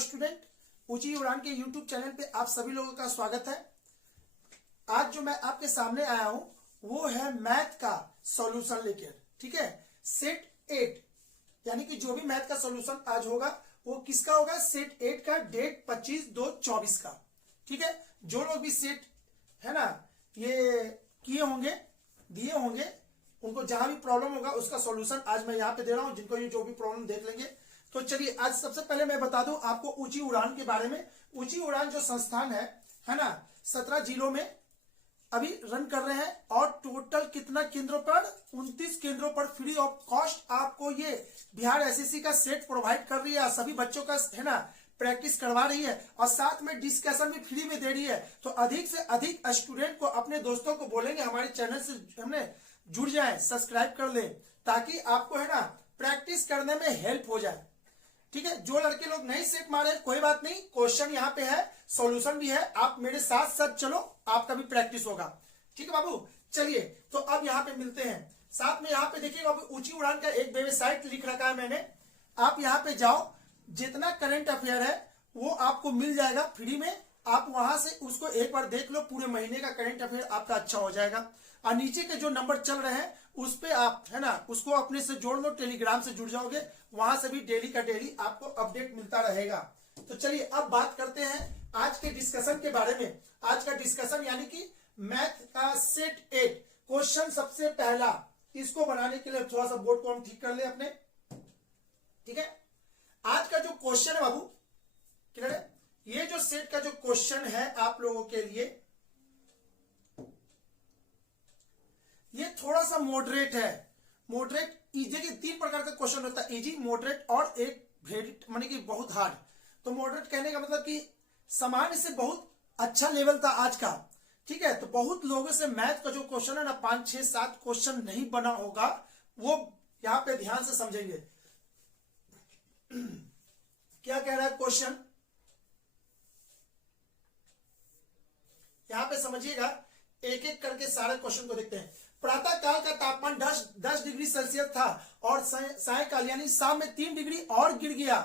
Student, ऊंची उड़ान के यूट्यूब चैनल पे आप सभी लोगों का स्वागत है। आज जो मैं आपके सामने आया हूं वो है मैथ का सॉल्यूशन लेकर। ठीक है, सेट 8 यानी कि जो भी मैथ का सॉल्यूशन आज होगा वो किसका होगा? सेट 8 का, डेट 25/2/24 का। ठीक है, जो लोग भी सेट है ना ये किए होंगे, दिए होंगे, उनको जहां भी प्रॉब्लम होगा उसका सॉल्यूशन आज मैं यहाँ पे दे रहा हूं, जिनको ये जो भी प्रॉब्लम देख लेंगे। तो चलिए आज सबसे पहले मैं बता दूं आपको ऊंची उड़ान के बारे में। ऊंची उड़ान जो संस्थान है ना, 17 जिलों में अभी रन कर रहे हैं और टोटल कितना केंद्रों पर? 29 केंद्रों पर फ्री ऑफ कॉस्ट आपको ये बिहार एसएससी का सेट प्रोवाइड कर रही है। सभी बच्चों का है ना प्रैक्टिस करवा रही है और साथ में डिस्कशन भी फ्री में दे रही है। तो अधिक से अधिक स्टूडेंट को, अपने दोस्तों को बोलेंगे हमारे चैनल से हमने जुड़ जाए, सब्सक्राइब कर ले, ताकि आपको है ना प्रैक्टिस करने में हेल्प हो जाए। ठीक है, जो लड़के लोग नहीं सेट मारे कोई बात नहीं, क्वेश्चन यहाँ पे है, सॉल्यूशन भी है, आप मेरे साथ साथ चलो, आपका भी प्रैक्टिस होगा। ठीक है बाबू, चलिए तो अब यहाँ पे मिलते हैं। साथ में यहाँ पे देखिए बाबू, ऊंची उड़ान का एक वेबसाइट लिख रखा है मैंने, आप यहाँ पे जाओ, जितना करंट अफेयर है वो आपको मिल जाएगा फ्री में। आप वहां से उसको एक बार देख लो, पूरे महीने का करंट अफेयर आपका अच्छा हो जाएगा। और नीचे के जो नंबर चल रहे हैं उस पे आप है ना उसको अपने से जोड़ लो, टेलीग्राम से जुड़ जाओगे, वहां से भी डेली का डेली आपको अपडेट मिलता रहेगा। तो चलिए अब बात करते हैं आज के डिस्कशन के बारे में। आज का डिस्कशन यानी कि मैथ का सेट 8 क्वेश्चन सबसे पहला, इसको बनाने के लिए थोड़ा सा बोर्ड को हम ठीक कर ले अपने। ठीक है, आज का जो क्वेश्चन है बाबू क्लियर है, ये जो सेट का जो क्वेश्चन है आप लोगों के लिए ये थोड़ा सा मॉडरेट है। मॉडरेट इजी के 3 प्रकार का क्वेश्चन होता है, इजी, मॉडरेट और एक वेरी माने कि बहुत हार्ड। तो मॉडरेट कहने का मतलब कि सामान्य से बहुत अच्छा लेवल था आज का। ठीक है, तो बहुत लोगों से मैथ का जो क्वेश्चन है ना 5, 6, 7 क्वेश्चन नहीं बना होगा, वो यहां पे ध्यान से समझेंगे। क्या कह रहा है क्वेश्चन, यहां पे समझिएगा, एक एक करके सारे क्वेश्चन को देखते हैं। प्रातः काल का तापमान 10 डिग्री सेल्सियस था और सायकाल यानी शाम में 3 डिग्री और गिर गया,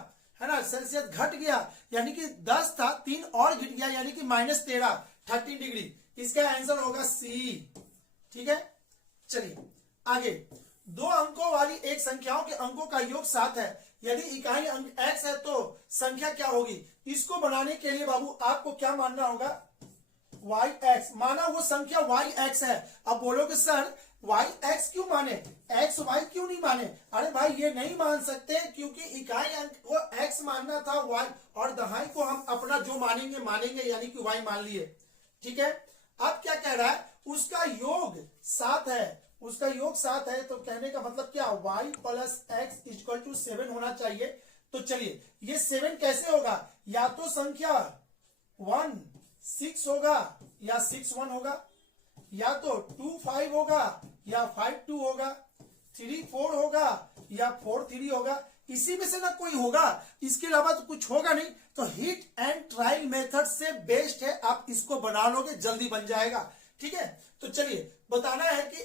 है ना, सेल्सियस घट गया, यानी कि 10 था 3 और गिर गया, यानी कि -13 डिग्री। इसका आंसर होगा सी। ठीक है, चलिए आगे। 2 अंकों वाली एक संख्याओं के अंकों का योग 7 है, यदि इकाई अंक x है तो संख्या क्या होगी? इसको बनाने के लिए बाबू आपको क्या मानना होगा? yx, माना वो संख्या yx है। अब बोलोगे सर yx क्यों माने, xy क्यों नहीं माने? अरे भाई ये नहीं मान सकते, क्योंकि इकाई अंक को x मानना था, y और दहाई को हम अपना जो मानेंगे मानेंगे, यानी कि y मान लिए। ठीक है, अब क्या कह रहा है, उसका योग 7 है, उसका योग 7 है, तो कहने का मतलब क्या, y + x = 7 होना चाहिए। तो चलिए ये 7 कैसे होगा? या तो संख्या 1 6 होगा या 6 1 होगा, या तो 2 5 होगा या 5 2 होगा, 3 4 होगा या 4 3 होगा। इसी में से ना कोई होगा, इसके अलावा तो कुछ होगा नहीं। तो हिट एंड ट्रायल मेथड से बेस्ट है, आप इसको बना लोगे, जल्दी बन जाएगा। ठीक है, तो चलिए बताना है कि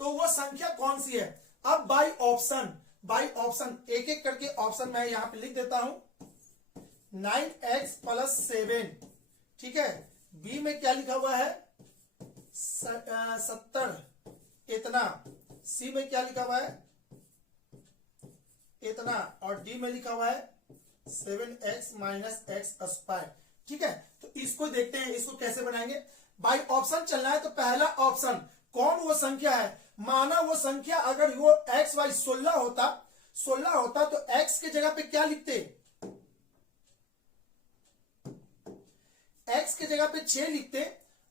तो वो संख्या कौन सी है। अब बाय ऑप्शन एक एक करके ऑप्शन मैं यहां पे लिख देता हूं। 9x + 7, ठीक है, बी में क्या लिखा हुआ है? 70 इतना, सी में क्या लिखा हुआ है? इतना, और डी में लिखा हुआ है 7x - x²। ठीक है, तो इसको देखते हैं, इसको कैसे बनाएंगे। बाय ऑप्शन चलना है, तो पहला ऑप्शन कौन वो संख्या है? माना वो संख्या अगर वो xy 16 होता तो x के जगह पे क्या लिखते? x के जगह पे 6 लिखते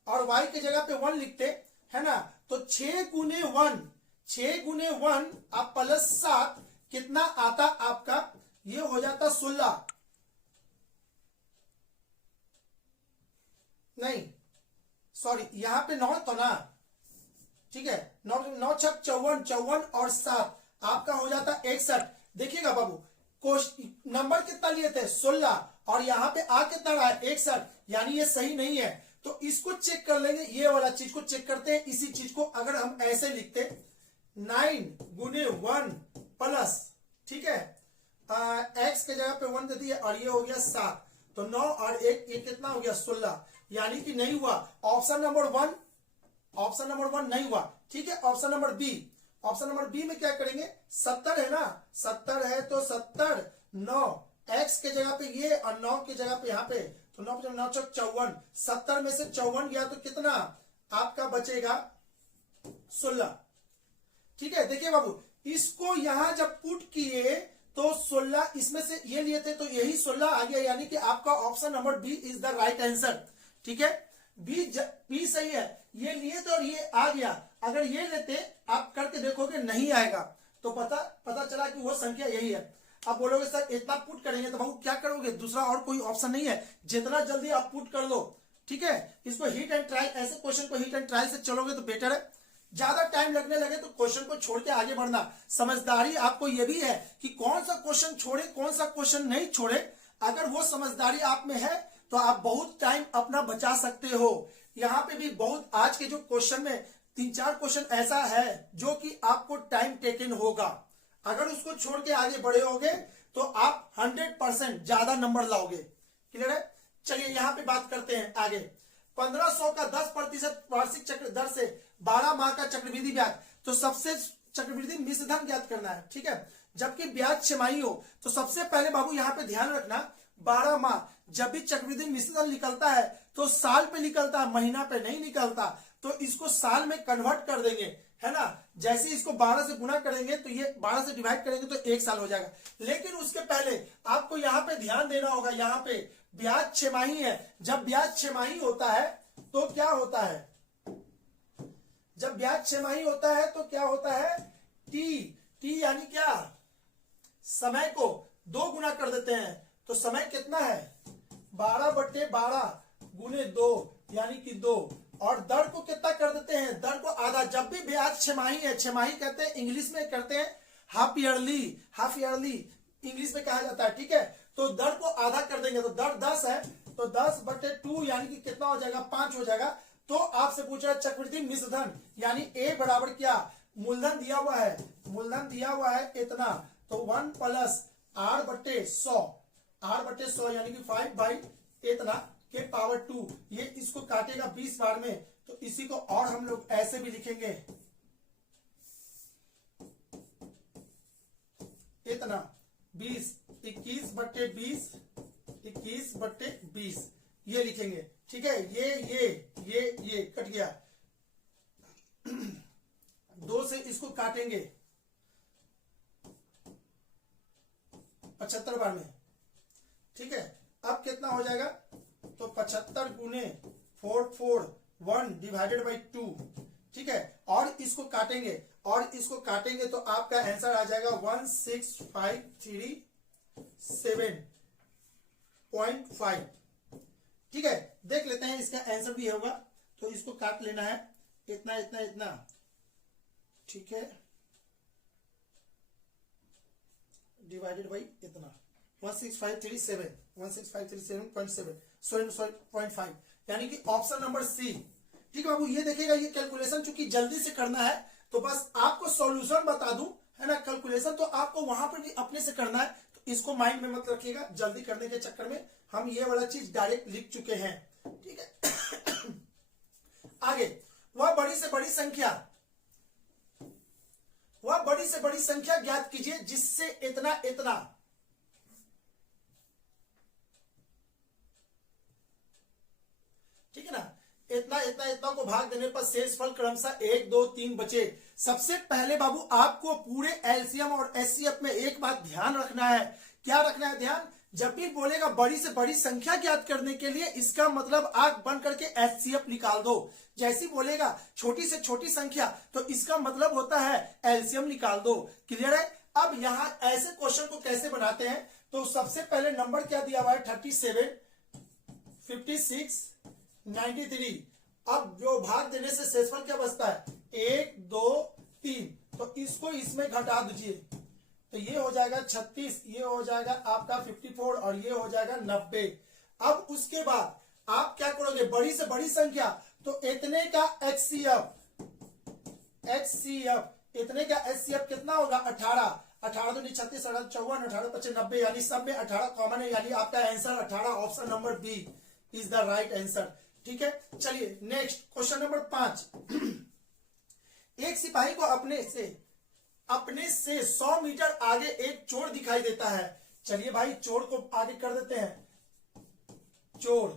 और y के जगह पे 1 लिखते, है ना। तो 6 गुने 1 आप +7 कितना आता आपका? ये हो जाता 16, नहीं सॉरी, यहां पे 9 तो ना। ठीक है, 9 6 54 और 7 आपका हो जाता 61। देखिएगा बाबू, नंबर कितना लिए थे? 16, और यहां पे आ कितना रहा है? 61, यानी ये सही नहीं है। तो इसको चेक कर लेंगे, ये वाला चीज को चेक करते हैं। इसी चीज को अगर हम ऐसे लिखते 9 गुने 1 प्लस, ठीक है, x x के जगह पे 1 दे दिए और ये हो गया 7, तो 9 और 1 ये कितना हो गया 16, यानी कि नहीं हुआ ऑप्शन नंबर 1, ऑप्शन नंबर 1 नहीं हुआ। ठीक है, option number B, option number B में क्या करेंगे 70 है ना, 70 है तो 70 9 x के जगह पे ये और 9 की जगह पे यहाँ पे, तो 9 9 54, 70 में से 54 गया तो कितना आपका बचेगा 16। ठीक है, देखिए बाबू इसको यहां जब पुट किए तो 16 इसमें से ये लिए थे तो यही 16 आ गया, यानी कि आपका option number B is the right answer. ठीक है, बी सही है, ये लिए तो और ये आ गया। अगर ये लेते आप करके देखोगे नहीं आएगा तो पता चला कि वो संख्या यही है। आप बोलोगे सर इतना पुट करेंगे तो बाबू क्या करोगे, दूसरा और कोई ऑप्शन नहीं है, जितना जल्दी आप पुट कर लो। ठीक है, इसको हिट एंड ट्रायल, ऐसे क्वेश्चन को हिट एंड ट्रायल से चलोगे तो बेटर है। ज्यादा टाइम लगने लगे तो क्वेश्चन को छोड़ के आगे बढ़ना। समझदारी आपको यह भी है कि कौन सा क्वेश्चन छोड़े कौन सा क्वेश्चन नहीं छोड़े। अगर वो समझदारी आप में है तो आप बहुत टाइम अपना बचा सकते हो। यहाँ पे भी बहुत आज के जो क्वेश्चन में 3-4 क्वेश्चन ऐसा है जो कि आपको टाइम टेकन होगा। अगर उसको छोड़ के आगे बढ़े होगे तो आप 100% ज्यादा नंबर लाओगे। क्लियर है, चलिए यहाँ पे बात करते हैं आगे। 1500 का 10% वार्षिक चक्र दर से 12 माह का चक्रवृद्धि ब्याज, तो सबसे चक्रवृद्धि मिश्र धन ज्ञात करना है। ठीक है, जबकि ब्याज छमाही हो तो सबसे पहले बाबू यहाँ पे ध्यान रखना 12 माह, जब भी चक्रवृद्धि मिश्र धन निकलता है तो साल पे निकलता है, महीना पे नहीं निकलता, तो इसको साल में कन्वर्ट कर देंगे, है ना। जैसे इसको 12 से गुना करेंगे तो ये 12 से डिवाइड करेंगे तो 1 साल हो जाएगा। लेकिन उसके पहले आपको यहाँ पे ध्यान देना होगा, यहाँ पे ब्याज छमाही है। जब ब्याज छमाही होता है तो क्या होता है, जब ब्याज छमाही होता है तो क्या होता है टी यानी क्या, समय को 2 गुना कर देते हैं, तो समय कितना है 12/12 गुने 2 यानी कि 2, और दर को कितना कर देते हैं, दर को आधा। जब भी ब्याज छमाही है, छमाही कहते हैं इंग्लिश में करते हैं हाफ ईयरली इंग्लिश में कहा जाता है। ठीक है, तो दर को आधा कर देंगे, तो दर 10 है तो 10/2 यानी कि कितना हो जाएगा 5 हो जाएगा। तो आपसे पूछ रहा है चक्रवृद्धि मिश्र धन, यानी ए बराबर क्या, मूलधन दिया हुआ है, मूलधन दिया हुआ है इतना, तो 1 + r/100 यानी कि 5 इतना के पावर 2। ये इसको काटेगा 20 बार में, तो इसी को और हम लोग ऐसे भी लिखेंगे इतना 20 21/20 ये लिखेंगे। ठीक है, ये कट गया 2 से इसको काटेंगे 75 बार में। ठीक है, अब कितना हो जाएगा, तो 75 गुने 441/2। ठीक है, और इसको काटेंगे तो आपका आंसर आ जाएगा 16537.5। ठीक है, देख लेते हैं इसका आंसर भी होगा, तो इसको काट लेना है इतना। ठीक है, डिवाइडेड बाई इतना 16537.5 यानी कि ऑप्शन नंबर सी। ठीक है बाबू, ये देखिएगा, ये कैलकुलेशन चूंकि जल्दी से करना है तो बस आपको सॉल्यूशन बता दूं, है ना। कैलकुलेशन तो आपको वहां पर भी अपने से करना है, तो इसको माइंड में मत रखिएगा। जल्दी करने के चक्कर में हम ये वाला चीज डायरेक्ट लिख चुके हैं। ठीक है, आगे वह बड़ी से बड़ी संख्या ज्ञात कीजिए जिससे इतना ठीक है ना, इतना को भाग देने पर शेषफल क्रमशः 1 2 3 बचे। सबसे पहले बाबू आपको पूरे एलसीएम और एचसीएफ में एक बात ध्यान रखना है। क्या रखना है ध्यान, जब भी बोलेगा बड़ी से बड़ी संख्या ज्ञात करने के लिए, इसका मतलब आंख बंद करके एचसीएफ निकाल दो। जैसी बोलेगा छोटी से छोटी संख्या, तो इसका मतलब होता है एलसीएम निकाल दो। क्लियर है। अब यहाँ ऐसे क्वेश्चन को कैसे बनाते हैं, तो सबसे पहले नंबर क्या दिया हुआ है 37, 56, 93। अब जो भाग देने से शेषफल क्या बचता है 1 2 3, तो इसको इसमें घटा दीजिए, तो ये हो जाएगा 36, ये हो जाएगा आपका 54 और ये हो जाएगा 90। अब उसके बाद आप क्या करोगे, बड़ी से बड़ी संख्या, तो इतने का एचसीएफ इतने का एचसीएफ कितना होगा 18। 18 दूनी 36, 18 54, 18 25 90, यानी सब में 18 कॉमन है, यानी आपका answer 18 option number B is the right answer. ठीक है, चलिए नेक्स्ट क्वेश्चन नंबर 5। एक सिपाही को अपने से 100 मीटर आगे एक चोर दिखाई देता है। चलिए भाई चोर को आगे कर देते हैं, चोर।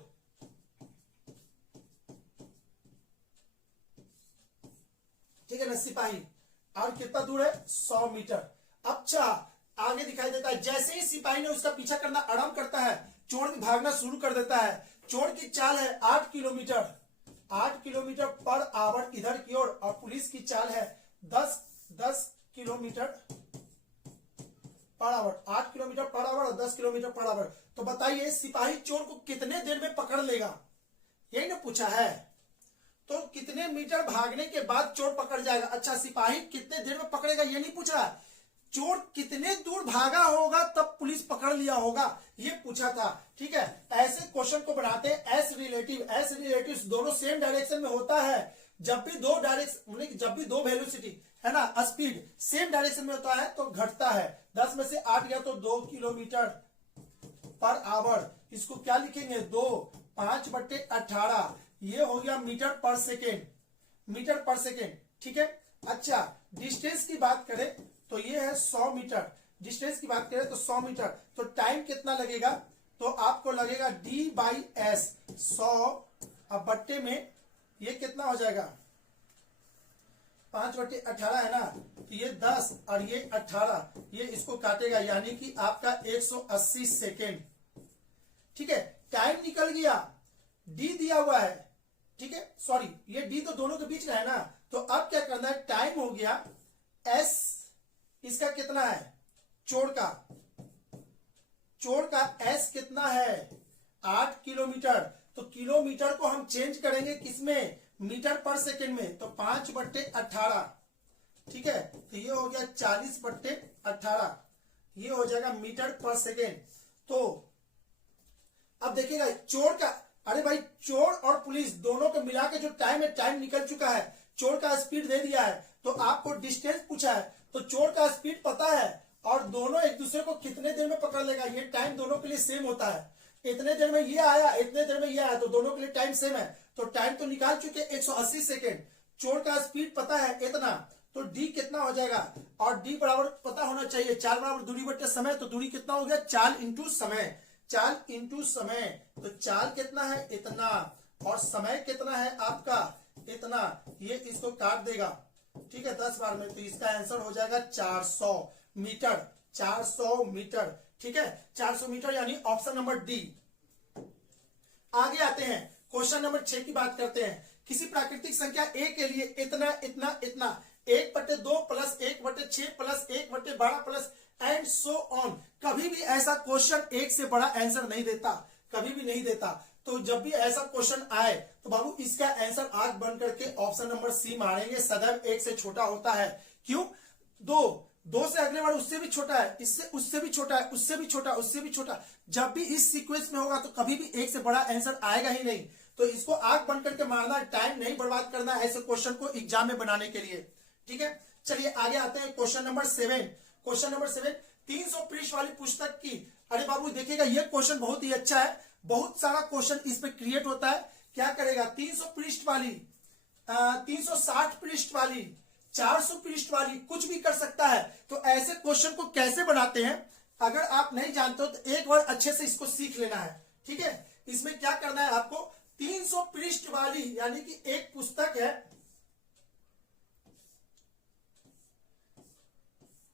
ठीक है ना, सिपाही, और कितना दूर है 100 मीटर। अच्छा आगे दिखाई देता है, जैसे ही सिपाही ने उसका पीछा करना आरंभ करता है, चोर भी भागना शुरू कर देता है। चोर की चाल है 8 किलोमीटर, 8 किलोमीटर पर आवर इधर की ओर, और पुलिस की चाल है 10 kilometre per hour, 8 kilometre per hour और 10 किलोमीटर पर आवर। तो बताइए सिपाही चोर को कितने देर में पकड़ लेगा, यही ना पूछा है। तो कितने मीटर भागने के बाद चोर पकड़ जाएगा। अच्छा सिपाही कितने देर में पकड़ेगा ये नहीं पूछ रहा, चोर कितने दूर भागा होगा तब पुलिस पकड़ लिया होगा, ये पूछा था। ठीक है, ऐसे क्वेश्चन को बनाते हैं एस रिलेटिव दोनों सेम डायरेक्शन में होता है। जब भी दो डायरेक्शन, जब भी दो वेलोसिटी है ना, स्पीड सेम डायरेक्शन में होता है तो घटता है। 10 में से 8 गया तो 2 किलोमीटर पर आवर। इसको क्या लिखेंगे 2, 5/18, ये हो गया मीटर पर सेकेंड, मीटर पर सेकेंड। ठीक है, अच्छा डिस्टेंस की बात करें तो ये है 100 मीटर, डिस्टेंस की बात करें तो 100 मीटर। तो टाइम कितना लगेगा, तो आपको लगेगा D/S 100, अब बट्टे में ये कितना हो जाएगा 5/18 है ना, तो ये 10 और ये 18, ये इसको काटेगा, यानी कि आपका 180 सेकेंड। ठीक है, टाइम निकल गया, डी दिया हुआ है। ठीक है, सॉरी ये डी तो दोनों के बीच का है ना, तो अब क्या करना है, टाइम हो गया एस, इसका कितना है चोर का एस कितना है 8 किलोमीटर। तो किलोमीटर को हम चेंज करेंगे किसमें, मीटर पर सेकेंड में, तो 5/18। ठीक है, तो ये हो गया 40/18, ये हो जाएगा मीटर पर सेकेंड। तो अब देखिएगा चोर का, अरे भाई चोर और पुलिस दोनों को मिला के जो टाइम है, टाइम निकल चुका है। चोर का स्पीड दे दिया है, तो आपको डिस्टेंस पूछा है, तो चोर का स्पीड पता है और दोनों एक दूसरे को कितने देर में पकड़ लेगा, ये टाइम दोनों के लिए सेम होता है। इतने देर में ये आया, इतने देर में ये आया, तो दोनों के लिए टाइम सेम है। तो टाइम तो निकाल चुके 180 सेकेंड, चोर का स्पीड पता है इतना, तो डी कितना हो जाएगा, और डी बराबर पता होना चाहिए, चाल बराबर दूरी बटे समय, तो दूरी कितना हो गया चाल इंटू समय, चाल इंटू समय। तो चाल कितना है इतना, और समय कितना है आपका इतना, ये इसको काट देगा। ठीक है 10 बार में, तो इसका आंसर हो जाएगा 400 मीटर, 400 मीटर। ठीक है 400 मीटर, यानी ऑप्शन नंबर डी। आगे आते हैं क्वेश्चन नंबर 6 की बात करते हैं। किसी प्राकृतिक संख्या ए के लिए इतना इतना इतना 1/2 plus 1/6 plus 1/12 plus and so on. कभी भी ऐसा क्वेश्चन एक से बड़ा आंसर नहीं देता, कभी भी नहीं देता। तो जब भी ऐसा क्वेश्चन आए तो बाबू इसका आंसर आग बन करके ऑप्शन नंबर सी मारेंगे। सदैव एक से छोटा होता है, क्यों, दो से अगले बार उससे भी छोटा है, इससे उससे भी छोटा है, उससे भी छोटा, उससे भी छोटा। जब भी इस सीक्वेंस में होगा तो कभी भी एक से बड़ा आंसर आएगा ही नहीं। तो इसको आग बन करके मारना, टाइम नहीं बर्बाद करना ऐसे क्वेश्चन को एग्जाम में बनाने के लिए। ठीक है, चलिए आगे आते हैं क्वेश्चन नंबर 7। क्वेश्चन नंबर 7 300 पृष्ठ वाली पुस्तक की। अरे बाबू देखिएगा ये क्वेश्चन बहुत ही अच्छा है, बहुत सारा क्वेश्चन इस पे क्रिएट होता है। क्या करेगा 300 पृष्ठ वाली, 360 पृष्ठ वाली, 400 पृष्ठ वाली, कुछ भी कर सकता है। तो ऐसे क्वेश्चन को कैसे बनाते हैं अगर आप नहीं जानते हो तो एक बार अच्छे से इसको सीख लेना है। ठीक है, इसमें क्या करना है आपको, 300 पृष्ठ वाली यानी कि एक पुस्तक है,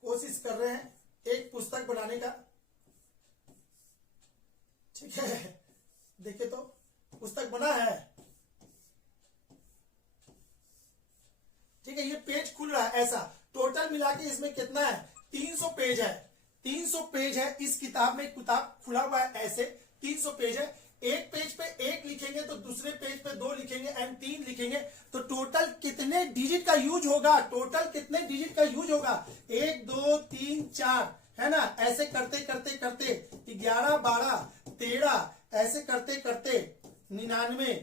कोशिश कर रहे हैं एक पुस्तक बनाने का। ठीक है, देखिए तो पुस्तक बना है। ठीक है, ये पेज खुल रहा है ऐसा, टोटल मिला के इसमें कितना है 300 पेज है, 300 पेज है इस किताब में। किताब खुला हुआ है ऐसे, 300 पेज है। एक पेज पे 1 लिखेंगे तो दूसरे पेज पे 2 लिखेंगे एंड 3 लिखेंगे, तो टोटल कितने डिजिट का यूज होगा, टोटल कितने डिजिट का यूज होगा 1 2 3 4 है ना। ऐसे करते करते करते 11 12 13 ऐसे करते करते 99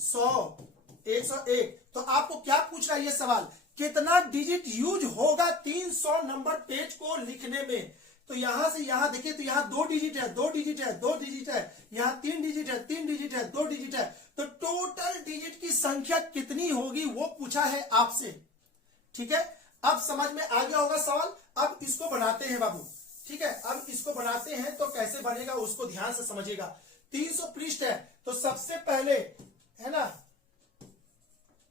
100 101। तो आपको क्या पूछ रहा है ये सवाल, कितना डिजिट यूज होगा 300 नंबर पेज को लिखने में। तो यहां से यहां देखिए, तो यहां 2 डिजिट है, 2 डिजिट है, 2 डिजिट है, यहां 3 डिजिट है, 3 डिजिट है, 2 डिजिट है। तो टोटल डिजिट की संख्या कितनी होगी वो पूछा है आपसे। ठीक है, अब समझ में आ गया होगा सवाल। अब इसको बनाते हैं बाबू। ठीक है, अब इसको बनाते हैं तो कैसे बनेगा उसको ध्यान से समझिएगा। 300 पृष्ठ है, तो सबसे पहले है ना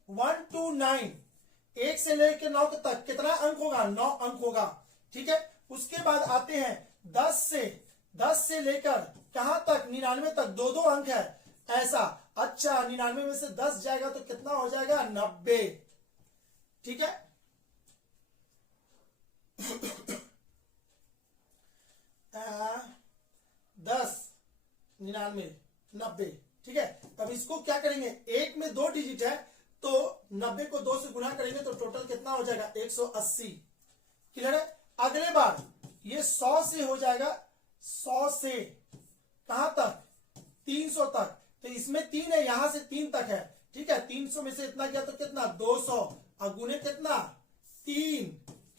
1 to 9, 1 से लेकर 9 तक कितना अंक होगा, 9 अंक होगा। ठीक है, उसके बाद आते हैं 10 से लेकर कहां तक, 99 तक, 2 अंक है ऐसा। अच्छा, 99 में से 10 जाएगा तो कितना हो जाएगा, 90। ठीक है, 10, 99, 90। ठीक है, अब इसको क्या करेंगे, 1 में 2 डिजिट है तो 90 को 2 से गुना करेंगे तो टोटल कितना हो जाएगा, 180। क्लियर है। अगले बार ये 100 से हो जाएगा, 100 से कहां तक, 300 तक। तो इसमें 3 है, यहां से 3 तक है। ठीक है, 300 में से इतना गया तो कितना, 200, और गुने कितना, 3।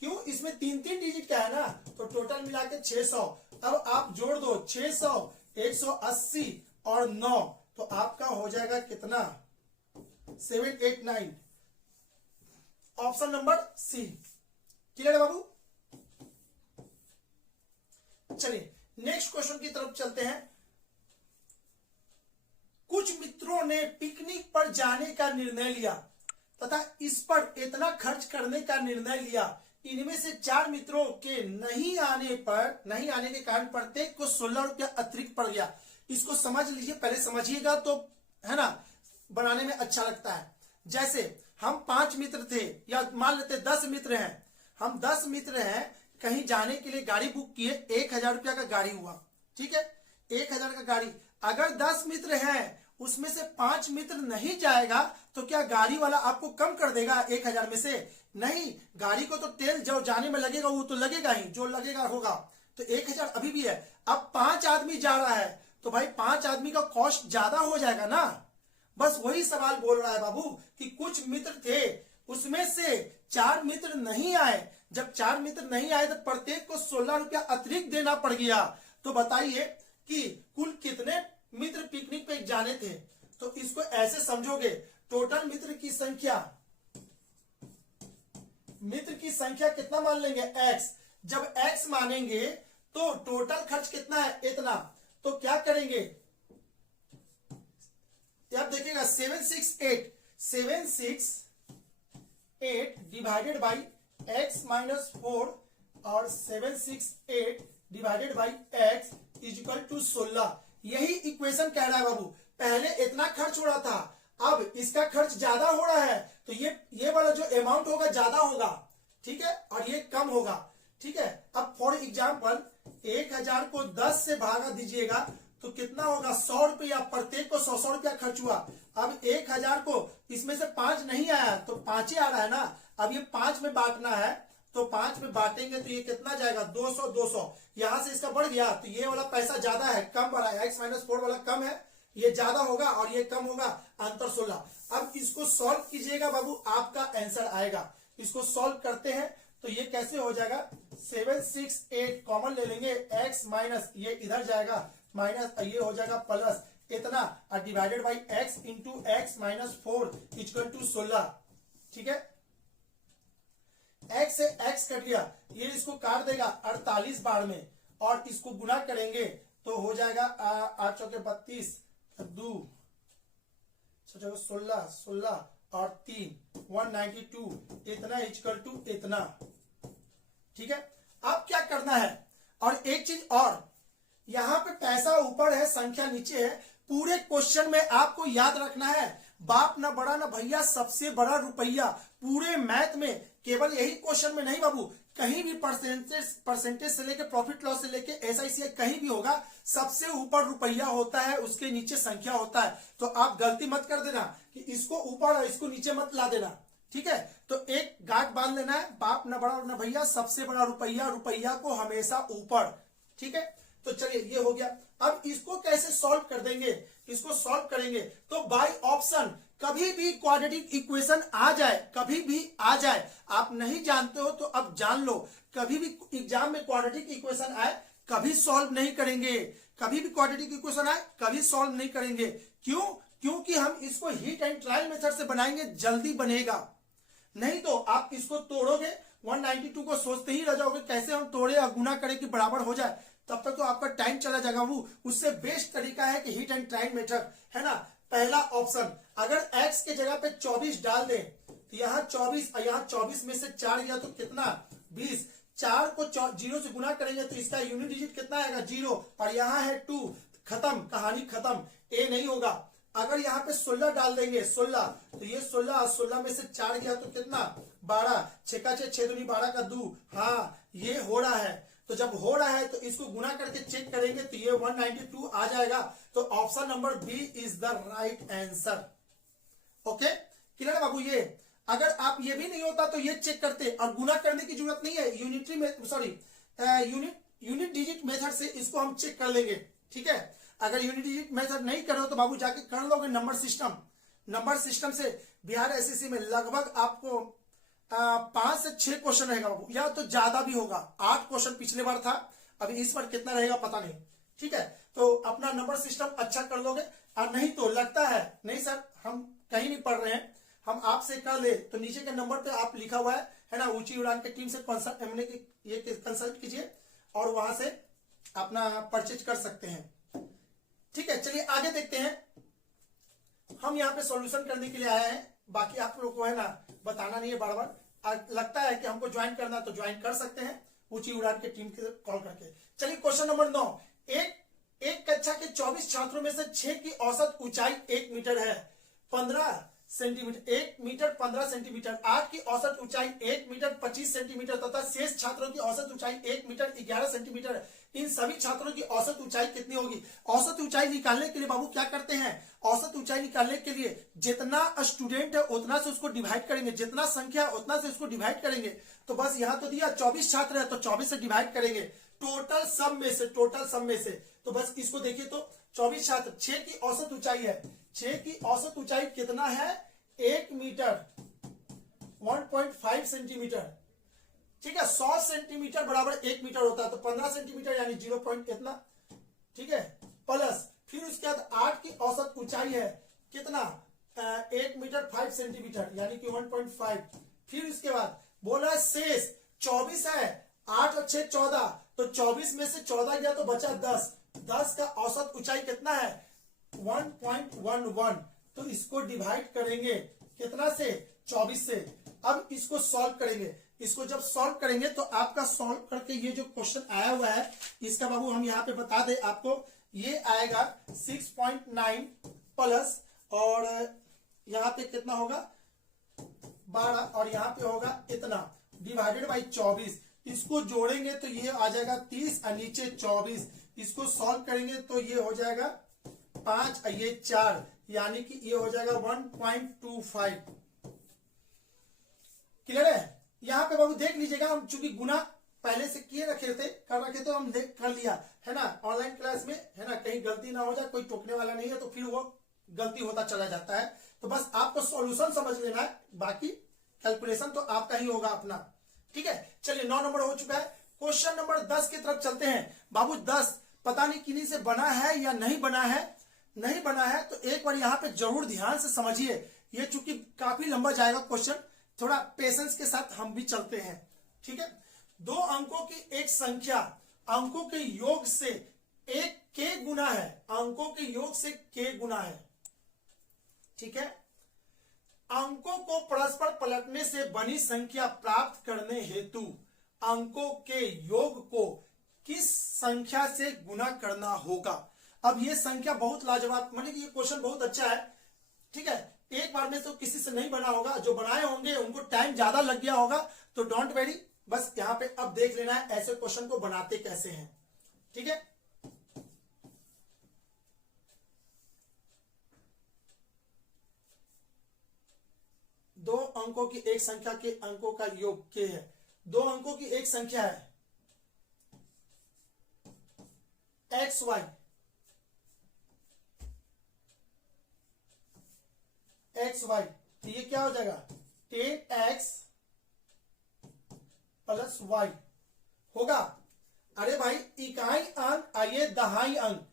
क्यों, इसमें 3 डिजिट का है ना, तो टोटल मिला के 600। अब आप जोड़ दो 600, 180 और 9, तो आपका हो जाएगा कितना, 789। Option number C. क्लियर है बाबू। चलिए नेक्स्ट क्वेश्चन की तरफ चलते हैं। कुछ मित्रों ने पिकनिक पर जाने का निर्णय लिया तथा इस पर इतना खर्च करने का निर्णय लिया। इनमें से 4 मित्रों के नहीं आने के कारण प्रत्येक को 16 रुपया अतिरिक्त पड़ गया। इसको समझ लीजिए, पहले समझिएगा तो है ना बनाने में अच्छा लगता है। जैसे हम 5 मित्र थे, या मान लेते 10 मित्र हैं। हम 10 मित्र हैं, कहीं जाने के लिए गाड़ी बुक किए, 1000 रुपया का गाड़ी हुआ। ठीक है, 1000 का गाड़ी। अगर 10 मित्र हैं, उसमें से 5 मित्र नहीं जाएगा तो क्या गाड़ी वाला आपको कम कर देगा 1000 में से? नहीं, गाड़ी को तो तेल जो जाने में लगेगा वो तो लगेगा ही, जो लगेगा होगा। तो 1000 अभी भी है। अब 5 आदमी जा रहा है तो भाई 5 आदमी का कॉस्ट ज्यादा हो जाएगा ना। बस वही सवाल बोल रहा है बाबू कि कुछ मित्र थे, उसमें से 4 मित्र नहीं आए। जब 4 मित्र नहीं आए तो प्रत्येक को 16 रुपया अतिरिक्त देना पड़ गया। तो बताइए कि कुल कितने मित्र पिकनिक पे जाने थे। तो इसको ऐसे समझोगे, टोटल मित्र की संख्या कितना मान लेंगे, x। जब x मानेंगे तो टोटल खर्च कितना है, इतना। तो क्या करेंगे, अब देखिएगा 768 डिवाइडेड बाई x माइनस 4 और 768 divided by x is equal to 16। यही इक्वेशन कह रहा है बाबू। पहले इतना खर्च हो रहा था, अब इसका खर्च ज्यादा हो रहा है, तो ये वाला जो अमाउंट होगा ज्यादा होगा। ठीक है, और ये कम होगा। ठीक है, अब फॉर एग्जाम्पल 1000 को 10 से भागा दीजिएगा तो कितना होगा, 100 रुपया। प्रत्येक को 100 रुपया खर्च हुआ। अब 1000 को इसमें से 5 नहीं आया तो 5 ही आ रहा है ना। अब ये 5 में बांटना है, तो 5 में बांटेंगे तो ये कितना जाएगा, 200 200। यहां से इसका बढ़ गया तो ये वाला पैसा ज्यादा है, कम बढ़ा है। x माइनस 4 वाला कम है, ये ज्यादा होगा, और ये कम होगा, अंतर 16। अब इसको सॉल्व कीजिएगा बाबू, आपका आंसर आएगा। इसको सॉल्व करते हैं तो ये कैसे हो जाएगा, 768 कॉमन ले लेंगे, x माइनस ये इधर जाएगा, माइनस ये हो जाएगा प्लस इतना, और divided by x into x minus 4 equal to 16। ठीक है, x से x कट गया, ये इसको काट देगा 48 बार में, और इसको गुना करेंगे तो हो जाएगा 8 चौके 32, 2 16 16 और 3 192, इतना इक्वल टू इतना। ठीक है, अब क्या करना है, और एक चीज और, यहां पे पैसा ऊपर है, संख्या नीचे है। पूरे क्वेश्चन में आपको याद रखना है, बाप ना बड़ा ना भैया, सबसे बड़ा रुपया। पूरे मैथ में केवल यही क्वेश्चन में नहीं बाबू, कहीं भी परसेंटेज से लेके प्रॉफिट लॉस से लेके SICI कहीं भी होगा, सबसे ऊपर रुपया होता है, उसके नीचे संख्या होता है। तो आप गलती मत कर देना कि इसको ऊपर और इसको नीचे मत ला देना। ठीक है, तो एक गांठ बांध लेना है, बाप ना बड़ा ना भैया, सबसे बड़ा रुपया, रुपया को हमेशा ऊपर। ठीक है, तो चलिए ये हो गया। अब इसको कैसे सॉल्व कर देंगे, इसको सॉल्व करेंगे तो बाय ऑप्शन कभी भी क्वाड्रेटिक इक्वेशन आ जाए, कभी भी आ जाए, आप नहीं जानते हो तो अब जान लो, कभी भी एग्जाम में क्वाड्रेटिक इक्वेशन आए कभी सॉल्व नहीं करेंगे, कभी भी क्वाड्रेटिक इक्वेशन आए कभी सॉल्व नहीं करेंगे। क्यों? क्योंकि हम इसको हीट एंड ट्रायल मेथड से बनाएंगे, जल्दी बनेगा। नहीं तो आप इसको तोड़ोगे, 192 को सोचते ही रह जाओगे कैसे हम तोड़े और गुना करें कि बराबर हो जाए, तब तक तो आपका टाइम चला जाएगा। वो उससे बेस्ट तरीका है कि हीट एंड ट्रायल मेथड है ना। पहला ऑप्शन, अगर x के जगह पे 24 डाल दें तो यहाँ 24 और यहाँ 24 में से 4 गया तो कितना 20, 4 को 0 से गुना करेंगे तो इसका यूनिट डिजिट कितना आएगा 0, और यहाँ है 2, खत्म, कहानी खत्म, ए नहीं होगा। अगर यहाँ पे 16 डाल देंगे 16 तो ये 16 और 16 में से 4 गया तो कितना 12, 6 का 6, 6 दूनी 12 का 2, हाँ ये हो रहा है। तो जब हो रहा है तो इसको गुना करके चेक करेंगे तो ये 192 आ जाएगा। तो option number B is the right answer. Okay clear है बाबू। ये अगर आप ये भी नहीं होता तो ये चेक करते, और गुना करने की जरूरत नहीं है, यूनिटरी में सॉरी यूनिट डिजिट मेथड से इसको हम चेक कर लेंगे। ठीक है, अगर यूनिट डिजिट मेथड नहीं करो तो बाबू जाके कर लोगे नंबर सिस्टम। नंबर सिस्टम से बिहार एसएससी में लगभग आपको 5 से 6 क्वेश्चन रहेगा बाबू, या तो ज्यादा भी होगा। 8 क्वेश्चन पिछले बार था, अभी इस बार कितना रहेगा पता नहीं। ठीक है, तो अपना नंबर सिस्टम अच्छा कर लोगे। और नहीं तो लगता है नहीं सर हम कहीं नहीं पढ़ रहे हैं, हम आपसे कर ले, तो नीचे के नंबर पे आप लिखा हुआ है ना, ऊंची उड़ान की टीम से कंसल्ट कीजिए और वहां से अपना परचेज कर सकते हैं। ठीक है, चलिए आगे देखते हैं। हम यहाँ पे सॉल्यूशन करने के लिए आए हैं, बाकी आप लोग को है ना बताना नहीं है बार बार। लगता है कि हमको ज्वाइन करना तो ज्वाइन कर सकते हैं ऊंची उड़ान की टीम के कॉल करके। चलिए क्वेश्चन नंबर 9, एक कक्षा के 24 छात्रों में से 6 की औसत ऊंचाई 1 मीटर है, 15 सेंटीमीटर, 1 मीटर 15 सेंटीमीटर। 8 की औसत ऊंचाई 1 मीटर 25 सेंटीमीटर तथा शेष छात्रों की औसत ऊंचाई 1 मीटर 11 सेंटीमीटर। इन सभी छात्रों की औसत ऊंचाई कितनी होगी? औसत ऊंचाई निकालने के लिए बाबू क्या करते हैं, औसत ऊंचाई निकालने के लिए जितना स्टूडेंट है उतना से उसको डिवाइड करेंगे, जितना संख्या उतना से उसको डिवाइड करेंगे। तो बस यहाँ तो दिया 24 छात्र है तो 24 से डिवाइड करेंगे, टोटल सम में से, टोटल सम में से। तो बस इसको देखिए तो 24 छात्र, 6 की औसत ऊंचाई है, 6 की औसत ऊंचाई कितना है 1 मीटर 1.5 सेंटीमीटर। ठीक है, 100 सेंटीमीटर बराबर 1 मीटर होता है, तो 15 सेंटीमीटर यानी 0 पॉइंट इतना। ठीक है, प्लस फिर उसके बाद 8 की औसत ऊंचाई है कितना 1 मीटर 5 सेंटीमीटर यानी कि 1.5। फिर उसके बाद बोला शेष 24 है, 8 और 6 14, तो 24 में से 14 गया तो बचा 10, 10 का औसत ऊंचाई कितना है 1.11। तो इसको डिवाइड करेंगे कितना से 24 से। अब इसको सॉल्व करेंगे, इसको जब सॉल्व करेंगे तो आपका सॉल्व करके ये जो क्वेश्चन आया हुआ है इसका बाबू हम यहाँ पे बता दें आपको, ये आएगा 6.9 प्लस और यहाँ पे कितना होगा 12 और यहाँ पे होगा इतना डिवाइडेड बाई 24। इसको जोड़ेंगे तो ये आ जाएगा 30 और नीचे 24। इसको सॉल्व करेंगे तो ये हो जाएगा 5 और ये 4 यानी कि ये हो जाएगा 1.25। क्लियर है? यहाँ पे बाबू देख लीजिएगा, हम चूंकि गुना पहले से किए रखे थे कर रखे तो हम देख कर लिया है ना, ऑनलाइन क्लास में है ना, कहीं गलती ना हो जाए, कोई टोकने वाला नहीं है तो फिर वो गलती होता चला जाता है। तो बस आपको सॉल्यूशन समझ लेना है, बाकी कैलकुलेशन तो आपका ही होगा अपना। ठीक है, चलिए 9 नंबर हो चुका है। क्वेश्चन नंबर 10 की तरफ चलते हैं। बाबू 10 पता नहीं किन्हीं से बना है या नहीं बना है, नहीं बना है तो एक बार यहाँ पे जरूर ध्यान से समझिए। ये चूंकि काफी लंबा जाएगा क्वेश्चन, थोड़ा पेशेंस के साथ हम भी चलते हैं। ठीक है, 2 अंकों की एक संख्या अंकों के योग से एक के गुना है, अंकों के योग से के गुना है। ठीक है, अंकों को परस्पर पलटने से बनी संख्या प्राप्त करने हेतु अंकों के योग को किस संख्या से गुना करना होगा। अब ये संख्या बहुत लाजवाब, मतलब ये क्वेश्चन बहुत अच्छा है। ठीक है, एक बार में तो किसी से नहीं बना होगा, जो बनाए होंगे उनको टाइम ज्यादा लग गया होगा, तो डोंट वेरी, बस यहाँ पे अब देख लेना है ऐसे क्वेश्चन को बनाते कैसे हैं। ठीक है, दो अंकों की एक संख्या के अंकों का योग के है, 2 अंकों की एक संख्या है XY, एक्स वाई, तो ये क्या हो जाएगा 10x प्लस वाई होगा। अरे भाई इकाई अंक आइए दहाई अंक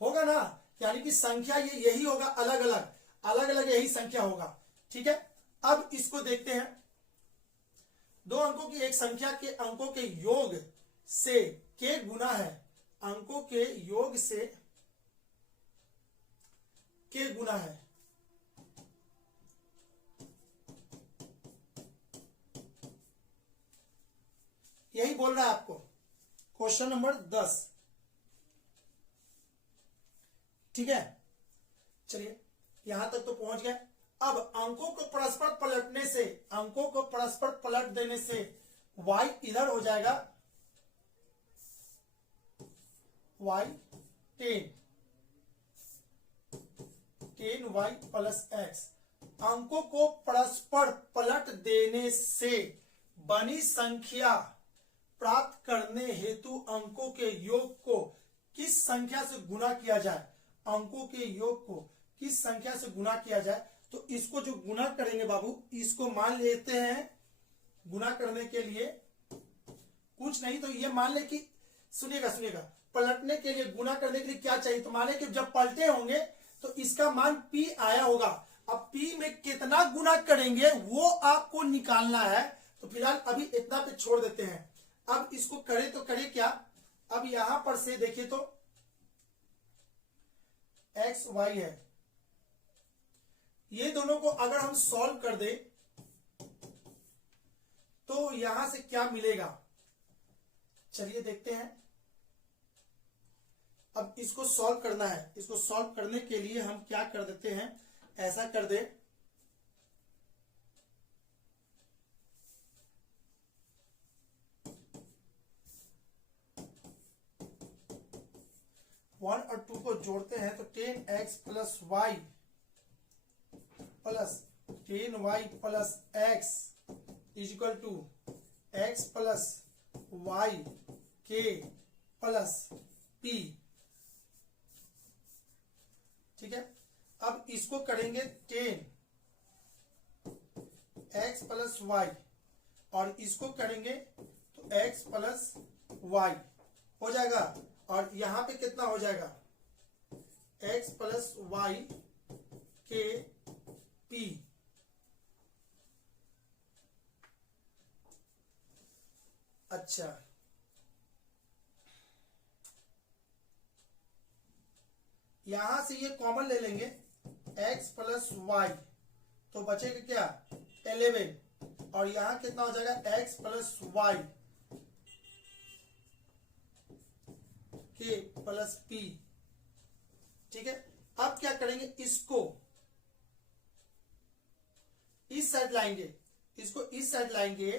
होगा ना, यानी कि संख्या ये यही होगा, अलग अलग यही संख्या होगा। ठीक है, अब इसको देखते हैं। दो अंकों की एक संख्या के अंकों के योग से के गुना है, अंकों के योग से के गुना है। यही बोल रहा है आपको क्वेश्चन नंबर 10। ठीक है, चलिए यहां तक तो पहुंच गए। अब अंकों को परस्पर पलटने से, अंकों को परस्पर पलट देने से y इधर हो जाएगा y 10y प्लस x। अंकों को परस्पर पलट देने से बनी संख्या प्राप्त करने हेतु अंकों के योग को किस संख्या से गुना किया जाए, अंकों के योग को किस संख्या से गुना किया जाए। तो इसको जो गुना करेंगे बाबू, इसको मान लेते हैं गुना करने के लिए कुछ नहीं, तो ये मान ले कि सुनिएगा पलटने के लिए, गुना करने के लिए क्या चाहिए, तो माने कि जब पलटे होंगे तो इसका मान p आया होगा। अब p में कितना गुना करेंगे वो आपको निकालना है। तो फिलहाल अभी इतना पे छोड़ देते हैं। अब इसको करें तो करें क्या, अब यहां पर से देखिए तो एक्स वाई है, ये दोनों को अगर हम सॉल्व कर दे तो यहां से क्या मिलेगा, चलिए देखते हैं। अब इसको सॉल्व करना है, इसको सॉल्व करने के लिए हम क्या कर देते हैं, ऐसा कर दे 1 और 2 को जोड़ते हैं तो 10x plus y plus 10y plus x equal to x plus y के प्लस p। ठीक है, अब इसको करेंगे 10x प्लस वाई और इसको करेंगे तो x प्लस वाई हो जाएगा, और यहां पे कितना हो जाएगा x प्लस वाई के p। अच्छा, यहां से ये कॉमन ले लेंगे x प्लस वाई, तो बचेगा क्या 11, और यहां कितना हो जाएगा x प्लस वाई के प्लस p। ठीक है, अब क्या करेंगे, इसको इस साइड लाएंगे, इसको इस साइड लाएंगे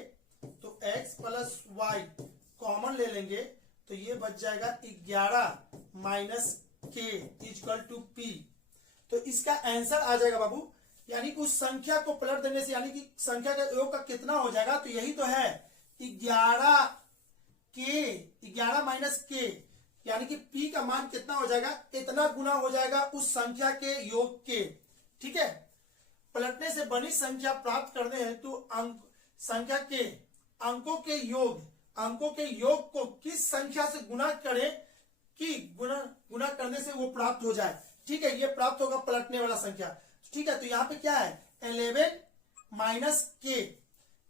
तो x प्लस वाई कॉमन ले लेंगे तो ये बच जाएगा 11 माइनस के इक्वल टू p। तो इसका आंसर आ जाएगा बाबू, यानी कि उस संख्या को पलट देने से, यानी कि संख्या का योग का कितना हो जाएगा, तो यही तो है 11 माइनस के, यानी कि p का मान कितना हो जाएगा, इतना गुना हो जाएगा उस संख्या के योग के। ठीक है, पलटने से बनी संख्या प्राप्त करने हेतु अंक संख्या के अंकों के योग को किस संख्या से गुना करें कि गुना करने से वो प्राप्त हो जाए। ठीक है, ये प्राप्त होगा पलटने वाला संख्या। ठीक है, तो यहाँ पे क्या है 11 माइनस के,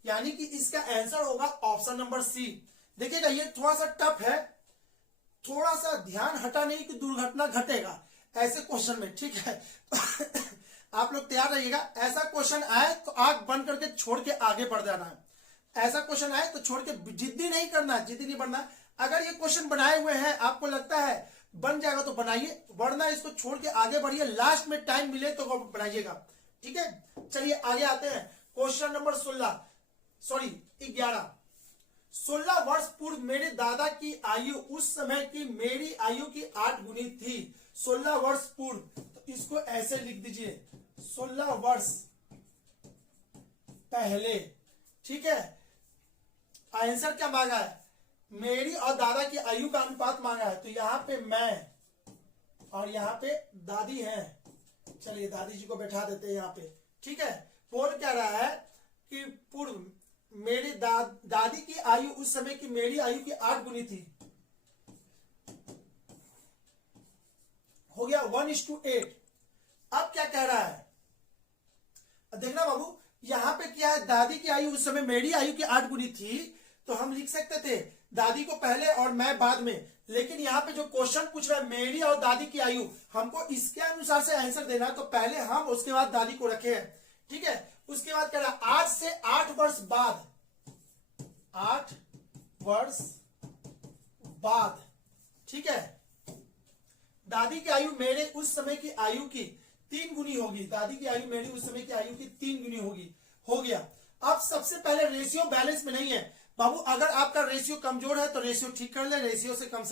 यानी कि इसका आंसर होगा ऑप्शन नंबर सी। देखिएगा ये थोड़ा सा टफ है, थोड़ा सा ध्यान हटा नहीं कि दुर्घटना घटेगा ऐसे क्वेश्चन में। ठीक है आप लोग तैयार रहिएगा, ऐसा क्वेश्चन आए तो आंख बंद करके छोड़ के आगे बढ़ जाना है। ऐसा क्वेश्चन आए तो छोड़ के जिद्दी नहीं करना, जिद्दी नहीं बढ़ना। अगर ये क्वेश्चन बनाए हुए हैं, आपको लगता है बन जाएगा तो बनाइए, वरना इसको छोड़ के आगे बढ़िए, लास्ट में टाइम मिले तो बनाइएगा। ठीक है, चलिए आगे आते हैं। Question number 11। 16 वर्ष पूर्व मेरे दादा की आयु उस समय की मेरी आयु की 8 गुनी थी। 16 वर्ष पूर्व, तो इसको ऐसे लिख दीजिए 16 वर्ष पहले। ठीक है, आंसर क्या मांगा है, मेरी और दादा की आयु का अनुपात मांगा है। तो यहाँ पे मैं और यहाँ पे दादी है, चलिए दादी जी को बैठा देते हैं यहाँ पे। ठीक है, बोल क्या रहा है कि पूर्व मेरी दादी की आयु उस समय की मेरी आयु की 8 गुनी थी। हो गया 1:8। अब क्या कह रहा है, देखना बाबू, यहां पे क्या है, दादी की आयु उस समय मेरी आयु की 8 गुनी थी, तो हम लिख सकते थे दादी को पहले और मैं बाद में। लेकिन यहाँ पे जो क्वेश्चन पूछ रहा है मेरी और दादी की आयु, हमको इसके अनुसार से आंसर देना है, तो पहले हम उसके बाद दादी को रखे हैं। ठीक है, उसके बाद कह रहा है आज से 8 वर्ष बाद, 8 वर्ष बाद, ठीक है, दादी की आयु मेरे उस समय की आयु की 3 गुनी होगी। दादी की आयु मेरी उस समय की आयु की 3 गुनी होगी। हो गया। अब सबसे पहले रेशियो बैलेंस में नहीं है बाबू, अगर आपका रेशियो कमजोर है तो रेशियो ठीक कर ले, रेशियो से कम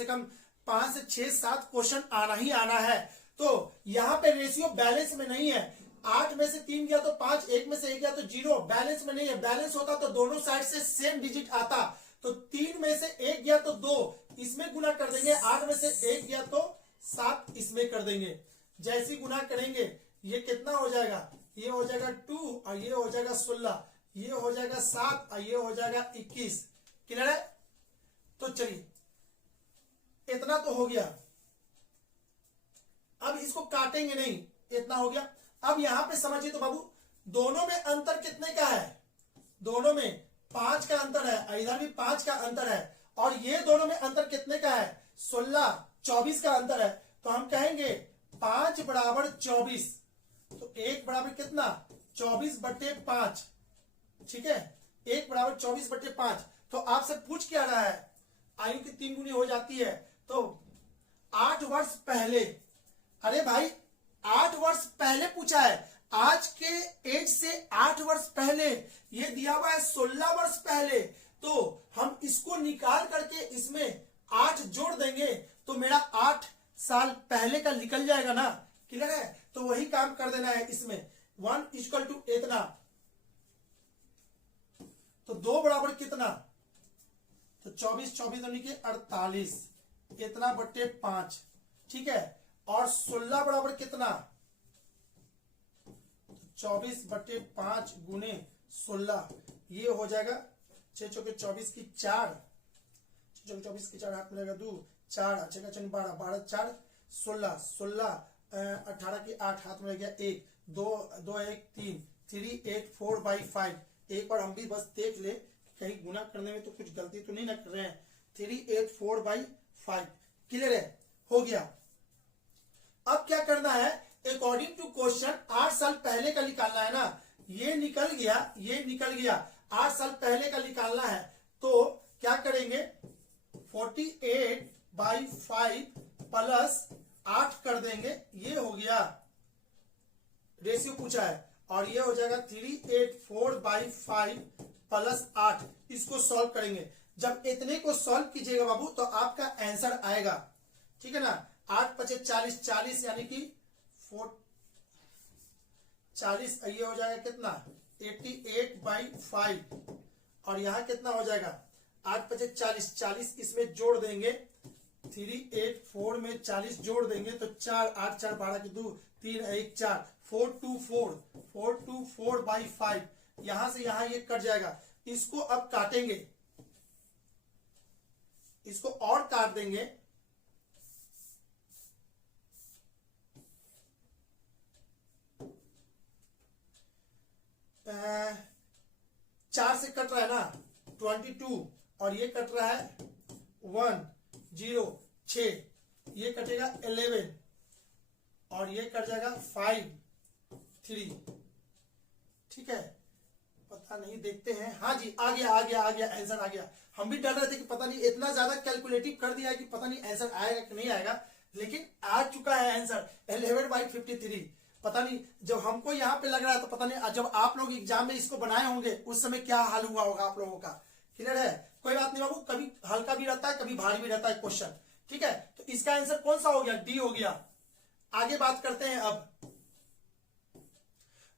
5 से 6 7 क्वेश्चन आना ही आना है। तो यहाँ पे रेशियो बैलेंस में नहीं है, 8 में से 3 गया तो 5, 1 में से 1 गया तो 0, बैलेंस में नहीं है। बैलेंस होता तो दोनों साइड से सेम डिजिट आता, तो 3 में से 1 गया तो 2, इसमें गुना कर देंगे। 8 में से 1 गया तो 7, इसमें कर देंगे। जैसी गुना करेंगे ये कितना हो जाएगा, ये हो जाएगा 2 और ये हो जाएगा 16, ये हो जाएगा 7 और ये हो जाएगा 21। क्लियर है? तो चलिए, इतना तो हो गया। अब इसको काटेंगे नहीं, इतना हो गया। अब यहां पे समझिए तो बाबू, दोनों में अंतर कितने का है, दोनों में 5 का अंतर है, इधर भी 5 का अंतर है, और ये दोनों में अंतर कितने का है, 16 24 का अंतर है। तो हम कहेंगे 5 बराबर 24, तो 1 बराबर कितना, 24/5, ठीक है, 1 बराबर 24/5। तो आपसे पूछ क्या रहा है, आयु की 3 गुनी हो जाती है, तो 8 वर्ष पहले, अरे भाई 8 वर्ष पहले पूछा है, आज के एज से 8 वर्ष पहले, ये दिया हुआ है 16 वर्ष पहले, तो हम इसको निकाल करके इसमें 8 जोड़ देंगे तो मेरा 8 साल पहले का निकल जाएगा ना। क्लियर है? तो वही काम कर देना है इसमें। 1 = इतना, तो 2 बराबर कितना, तो 24 24 48, इतना बट्टे 5, ठीक है, और 16 बराबर कितना, 24/5 गुने 16, ये हो जाएगा 6 चौके 24 की 4, 6 चौके 24 की 4, हाथ मिलेगा 2, 4 अच्छे का 12, 12 4 16, 16 18 की 8, हाथ में गया 1, 2 2 1 3, 384/5। एक बार हम भी बस देख ले कहीं गुना करने में तो कुछ गलती तो नहीं ना कर रहे हैं। 384/5 क्लियर है? हो गया। अब क्या करना है, अकॉर्डिंग टू क्वेश्चन 8 साल पहले का निकालना है ना, ये निकल गया, ये निकल गया, 8 साल पहले का निकालना है। तो क्या करेंगे, 48/5 प्लस 8 कर देंगे, ये हो गया, रेशियो पूछा है, और ये हो जाएगा 384/5 प्लस 8। इसको सॉल्व करेंगे, जब इतने को सॉल्व कीजिएगा बाबू तो आपका आंसर आएगा, ठीक है ना। 8 × 5 = 40, 40 यानी कि 40, ये हो जाएगा कितना, 88/5, और यहां कितना हो जाएगा, 8 × 5 = 40, 40 इसमें जोड़ देंगे, 384 में 40 जोड़ देंगे तो 4 8 4 12 की 2, 3 1 4, 424/5, यहां से यहां ये कट जाएगा। इसको अब काटेंगे, इसको और काट देंगे, चार से कट रहा है ना 22, और ये कट रहा है 1 0 6, ये कटेगा 11, और ये कट जाएगा 5 3, ठीक है। पता नहीं, देखते हैं। हाँ जी, आ गया आ गया आ गया, आंसर आ गया। हम भी डर रहे थे कि पता नहीं इतना ज्यादा कैलकुलेटिव कर दिया है कि पता नहीं आंसर आएगा कि नहीं आएगा, लेकिन आ चुका है आंसर 11/53। पता नहीं, जब हमको यहाँ पे लग रहा है तो पता नहीं जब आप लोग एग्जाम में इसको बनाए होंगे उस समय क्या हाल हुआ होगा आप लोगों का। क्लियर है? कोई बात नहीं बाबू, कभी हल्का भी रहता है, कभी भारी भी रहता है क्वेश्चन, ठीक है। तो इसका आंसर कौन सा हो गया, डी हो गया। आगे बात करते हैं। अब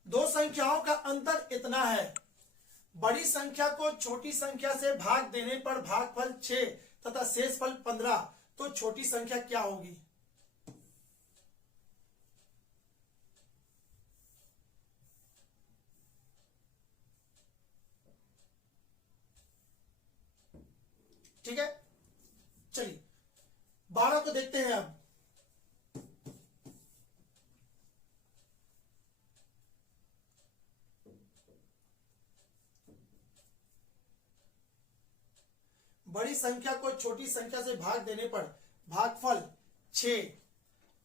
दो संख्याओं का अंतर इतना है, बड़ी संख्या को छोटी संख्या से भाग देने पर भागफल 6 तथा शेषफल 15, तो छोटी संख्या क्या होगी। ठीक है, चलिए 12 को देखते हैं अब। बड़ी संख्या को छोटी संख्या से भाग देने पर भागफल 6।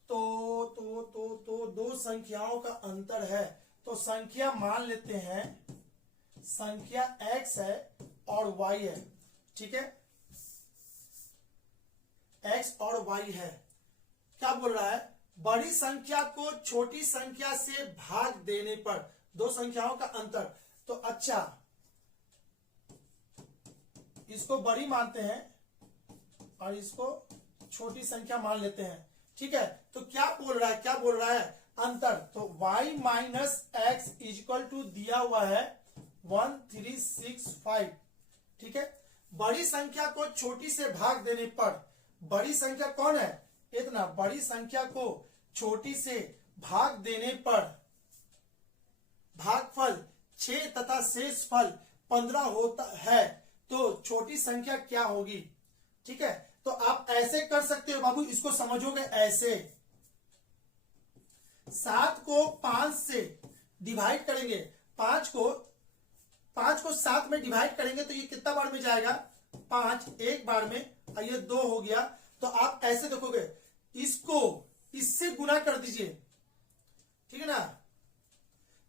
तो दो संख्याओं का अंतर है, तो संख्या मान लेते हैं, संख्या x है और y है, ठीक है, x और y है। क्या बोल रहा है, बड़ी संख्या को छोटी संख्या से भाग देने पर दो संख्याओं का अंतर। तो अच्छा, इसको बड़ी मानते हैं और इसको छोटी संख्या मान लेते हैं, ठीक है। तो क्या बोल रहा है अंतर, तो y minus x equal to दिया हुआ है 1365, ठीक है। बड़ी संख्या को छोटी से भाग देने पर, बड़ी संख्या कौन है, इतना, बड़ी संख्या को छोटी से भाग देने पर भागफल 6 तथा शेष फल 15 होता है, तो छोटी संख्या क्या होगी, ठीक है। तो आप ऐसे कर सकते हो बाबू, इसको समझोगे ऐसे, 7 को 5 से डिवाइड करेंगे, 5 को 7 में डिवाइड करेंगे तो ये कितना बार में जाएगा, 5 एक बार में, और ये 2 हो गया। तो आप ऐसे देखोगे, इसको इससे गुना कर दीजिए, ठीक है ना,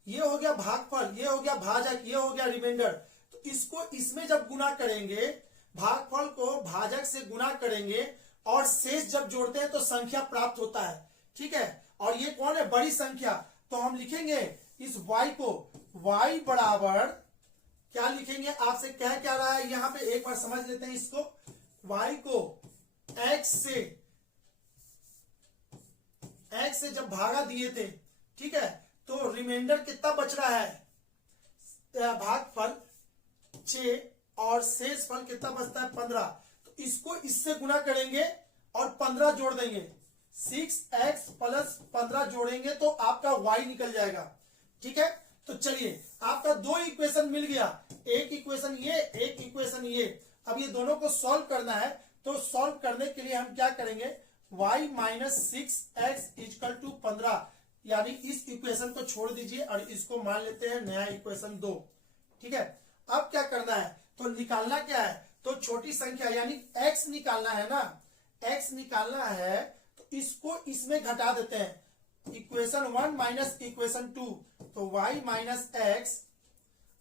ये हो गया भागफल, ये हो गया भाजक, ये हो गया रिमाइंडर। तो इसको इसमें जब गुना करेंगे, भागफल को भाजक से गुना करेंगे और शेष जब जोड़ते हैं तो संख्या प्राप्त होता है, ठीक है। और ये कौन है, बड़ी संख्या। तो हम लिखेंगे इस y को, y बराबर क्या लिखेंगे, आपसे कह क्या रहा है यहां पे, एक बार समझ लेते हैं इसको। y को x से जब भागा दिए थे, ठीक है, तो रिमाइंडर कितना बच रहा है, भागफल 6 और शेष फल कितना बचता है 15। तो इसको इससे गुना करेंगे और 15 जोड़ देंगे, 6x प्लस 15 जोड़ेंगे तो आपका y निकल जाएगा, ठीक है। तो चलिए, आपका 2 इक्वेशन मिल गया, एक इक्वेशन ये, एक इक्वेशन ये। अब ये दोनों को सॉल्व करना है, तो सॉल्व करने के लिए हम क्या करेंगे, y minus 6x is equal to 15, यानी इस इक्वेशन को छोड़ दीजिए और इसको मान लेते हैं नया इक्वेशन 2, ठीक है। अब क्या करना है, तो निकालना क्या है, तो छोटी संख्या यानी x निकालना है ना, x निकालना है, तो इसको इसमें घटा देते हैं, इक्वेशन 1 माइनस इक्वेशन 2, तो y माइनस एक्स,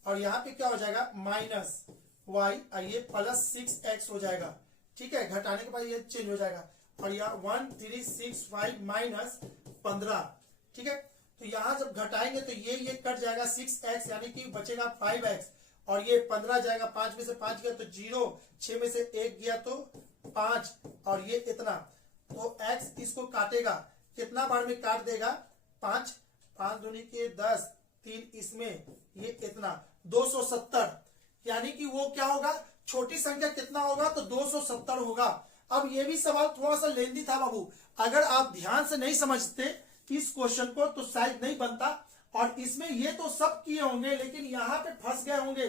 और यहाँ पे क्या हो जाएगा माइनस y, ये प्लस 6x हो जाएगा, ठीक है। घटाने के बाद ये चेंज हो जाएगा, और यहाँ 1365 माइनस 15, ठीक है। तो यहाँ जब घटाएंगे तो ये कट जाएगा 6x, यानी कि बचेगा 5x, और ये 15 जाएगा, 5 में से 5 गया तो 0, 6 में से 1 गया तो 5, और ये इतना। तो x इसको काटेगा, कितना बार में काट देगा, 5, 5 दूनी के 10, 3 इसमें, ये इतना 270, यानी कि वो क्या होगा, छोटी संख्या कितना होगा, तो 270 होगा। अब ये भी सवाल थोड़ा सा लेंदी था बाबू, अगर आप ध्यान से नहीं समझते इस क्वेश्चन को तो शायद नहीं बनता, और इसमें ये तो सब किए होंगे लेकिन यहाँ पे फंस गए होंगे,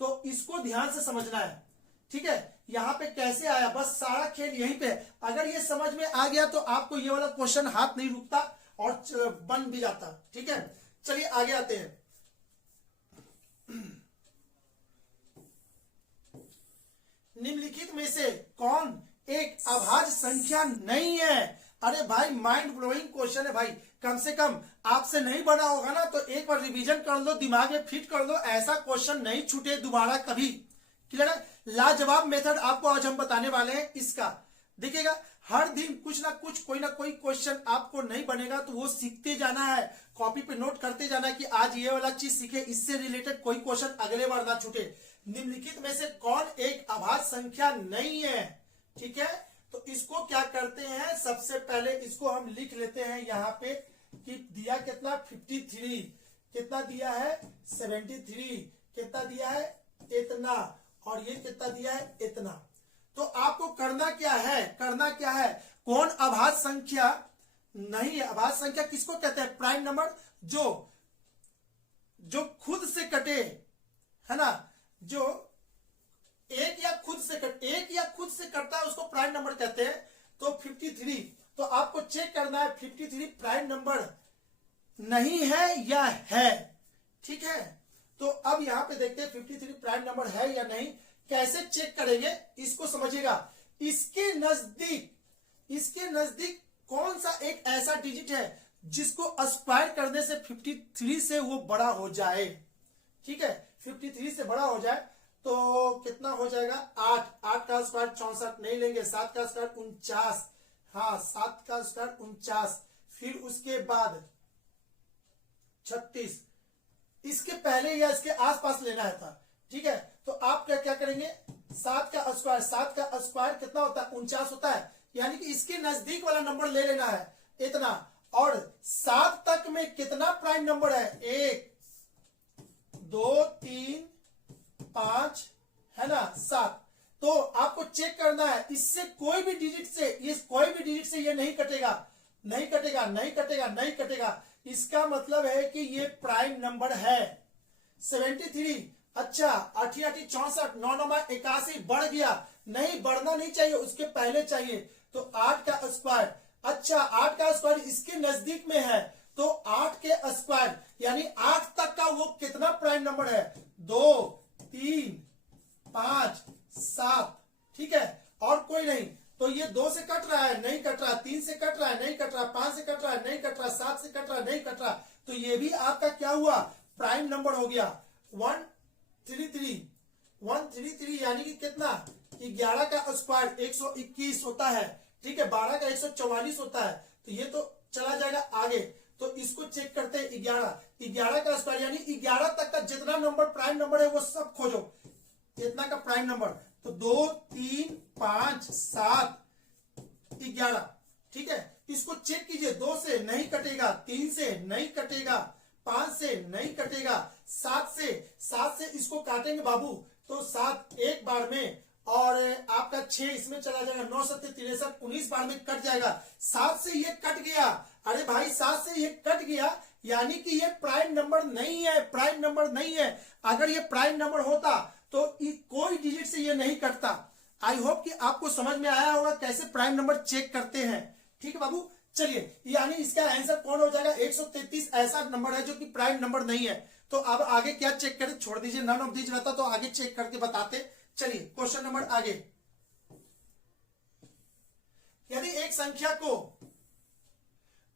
तो इसको ध्यान से समझना है, ठीक है। यहाँ पे कैसे आया, बस सारा खेल यहीं पे है। अगर ये समझ में आ गया तो आपको ये वाला क्वेश्चन हाथ नहीं रुकता और बन भी जाता, ठीक है। चलिए आगे आते हैं। निम्नलिखित में से कौन एक अभाज्य संख्या नहीं है। अरे भाई माइंड ब्लोइंग क्वेश्चन है भाई, कम से कम आपसे नहीं बना होगा ना तो एक बार रिवीजन कर लो, दिमाग में फिट कर लो, ऐसा क्वेश्चन नहीं छूटे दोबारा कभी। क्लियर है। लाजवाब मेथड आपको आज हम बताने वाले हैं इसका। देखिएगा हर दिन कुछ ना कुछ कोई ना कोई क्वेश्चन आपको नहीं बनेगा तो वो सीखते जाना है, कॉपी पे नोट करते जाना है कि आज ये वाला चीज सीखे, इससे रिलेटेड कोई क्वेश्चन अगले बार ना छूटे। निम्नलिखित में से कौन एक अभाज्य संख्या नहीं है, ठीक है। तो इसको क्या करते हैं, सबसे पहले इसको हम लिख लेते हैं यहाँ पे कि दिया कितना 53, कितना दिया है 73, कितना दिया है इतना, और ये कितना दिया है इतना। तो आपको करना क्या है, कौन अभाज्य संख्या नहीं है। अभाज्य संख्या किसको कहते हैं, प्राइम नंबर जो खुद से कटे, है ना, जो एक या खुद से कटता है उसको प्राइम नंबर कहते हैं। तो 53, तो आपको चेक करना है 53 प्राइम नंबर नहीं है या है। ठीक है, तो अब यहां पे देखते हैं 53 प्राइम नंबर है या नहीं। कैसे चेक करेंगे इसको समझिएगा। इसके नजदीक कौन सा एक ऐसा डिजिट है जिसको स्क्वायर करने से 53 से वो बड़ा हो जाए। ठीक है, 53 से बड़ा हो जाए तो कितना हो जाएगा, 8 का स्क्वायर 64 नहीं लेंगे, 7 का स्क्वायर 49, हाँ 7 का स्क्वायर 49, फिर उसके बाद 36, इसके पहले या इसके आसपास लेना है था। ठीक है, तो आप क्या करेंगे, 7 का स्क्वायर कितना होता है, 49 होता है, यानी कि इसके नजदीक वाला नंबर ले लेना है इतना। और 7 तक में कितना प्राइम नंबर है, 1 2 3 5 है ना, 7। तो आपको चेक करना है इससे कोई भी डिजिट से ये नहीं कटेगा। इसका मतलब है कि ये प्राइम नंबर है। 73, अच्छा 8 64, 9 81 बढ़ गया, नहीं बढ़ना नहीं चाहिए, उसके पहले चाहिए। तो 8 का स्क्वायर, अच्छा 8 का स्क्वायर इसके नजदीक में है, तो 8 के स्क्वायर यानी 8 तक का वो कितना प्राइम नंबर है, 2 3 5 7। ठीक है, और कोई नहीं, तो ये 2 से कट रहा है, नहीं कट रहा, 3 से कट रहा है, नहीं कट रहा, 5 से कट रहा है, नहीं कट रहा, 7 से कट रहा है, नहीं कट रहा, तो ये भी आपका क्या हुआ, प्राइम नंबर हो गया। 133 यानी कि कितना, 11 का स्क्वायर 121 होता है। ठीक है, 12 का 144 होता है, तो ये तो चला जाएगा आगे। तो इसको चेक करते हैं, 11 का स्क्वायर यानी 11 तक का जितना नंबर प्राइम नंबर है वो सब खोजो, इतना का प्राइम नंबर। तो 2 3 5 7 11। ठीक है, इसको चेक कीजिए, 2 से नहीं कटेगा, 3 से नहीं कटेगा, 5 से नहीं कटेगा, 7 से इसको काटेंगे बाबू, तो 7 एक बार में, और आपका 6 इसमें चला जाएगा, 9 7 63 19 बार में कट जाएगा। 7 से ये कट गया, अरे भाई 7 से ये कट गया यानी कि ये प्राइम नंबर नहीं है। अगर ये प्राइम नंबर होता तो कोई डिजिट से ये नहीं कटता। आई होप कि आपको समझ में आया होगा कैसे प्राइम नंबर चेक करते हैं। ठीक है बाबू, चलिए, यानी इसका आंसर कौन हो जाएगा, 133 ऐसा नंबर है जो कि प्राइम नंबर नहीं है। तो अब आगे क्या चेक करें, छोड़ दीजिए, नन ऑफ दीज रहता तो आगे चेक करके बताते। चलिए क्वेश्चन नंबर आगे। यदि एक संख्या को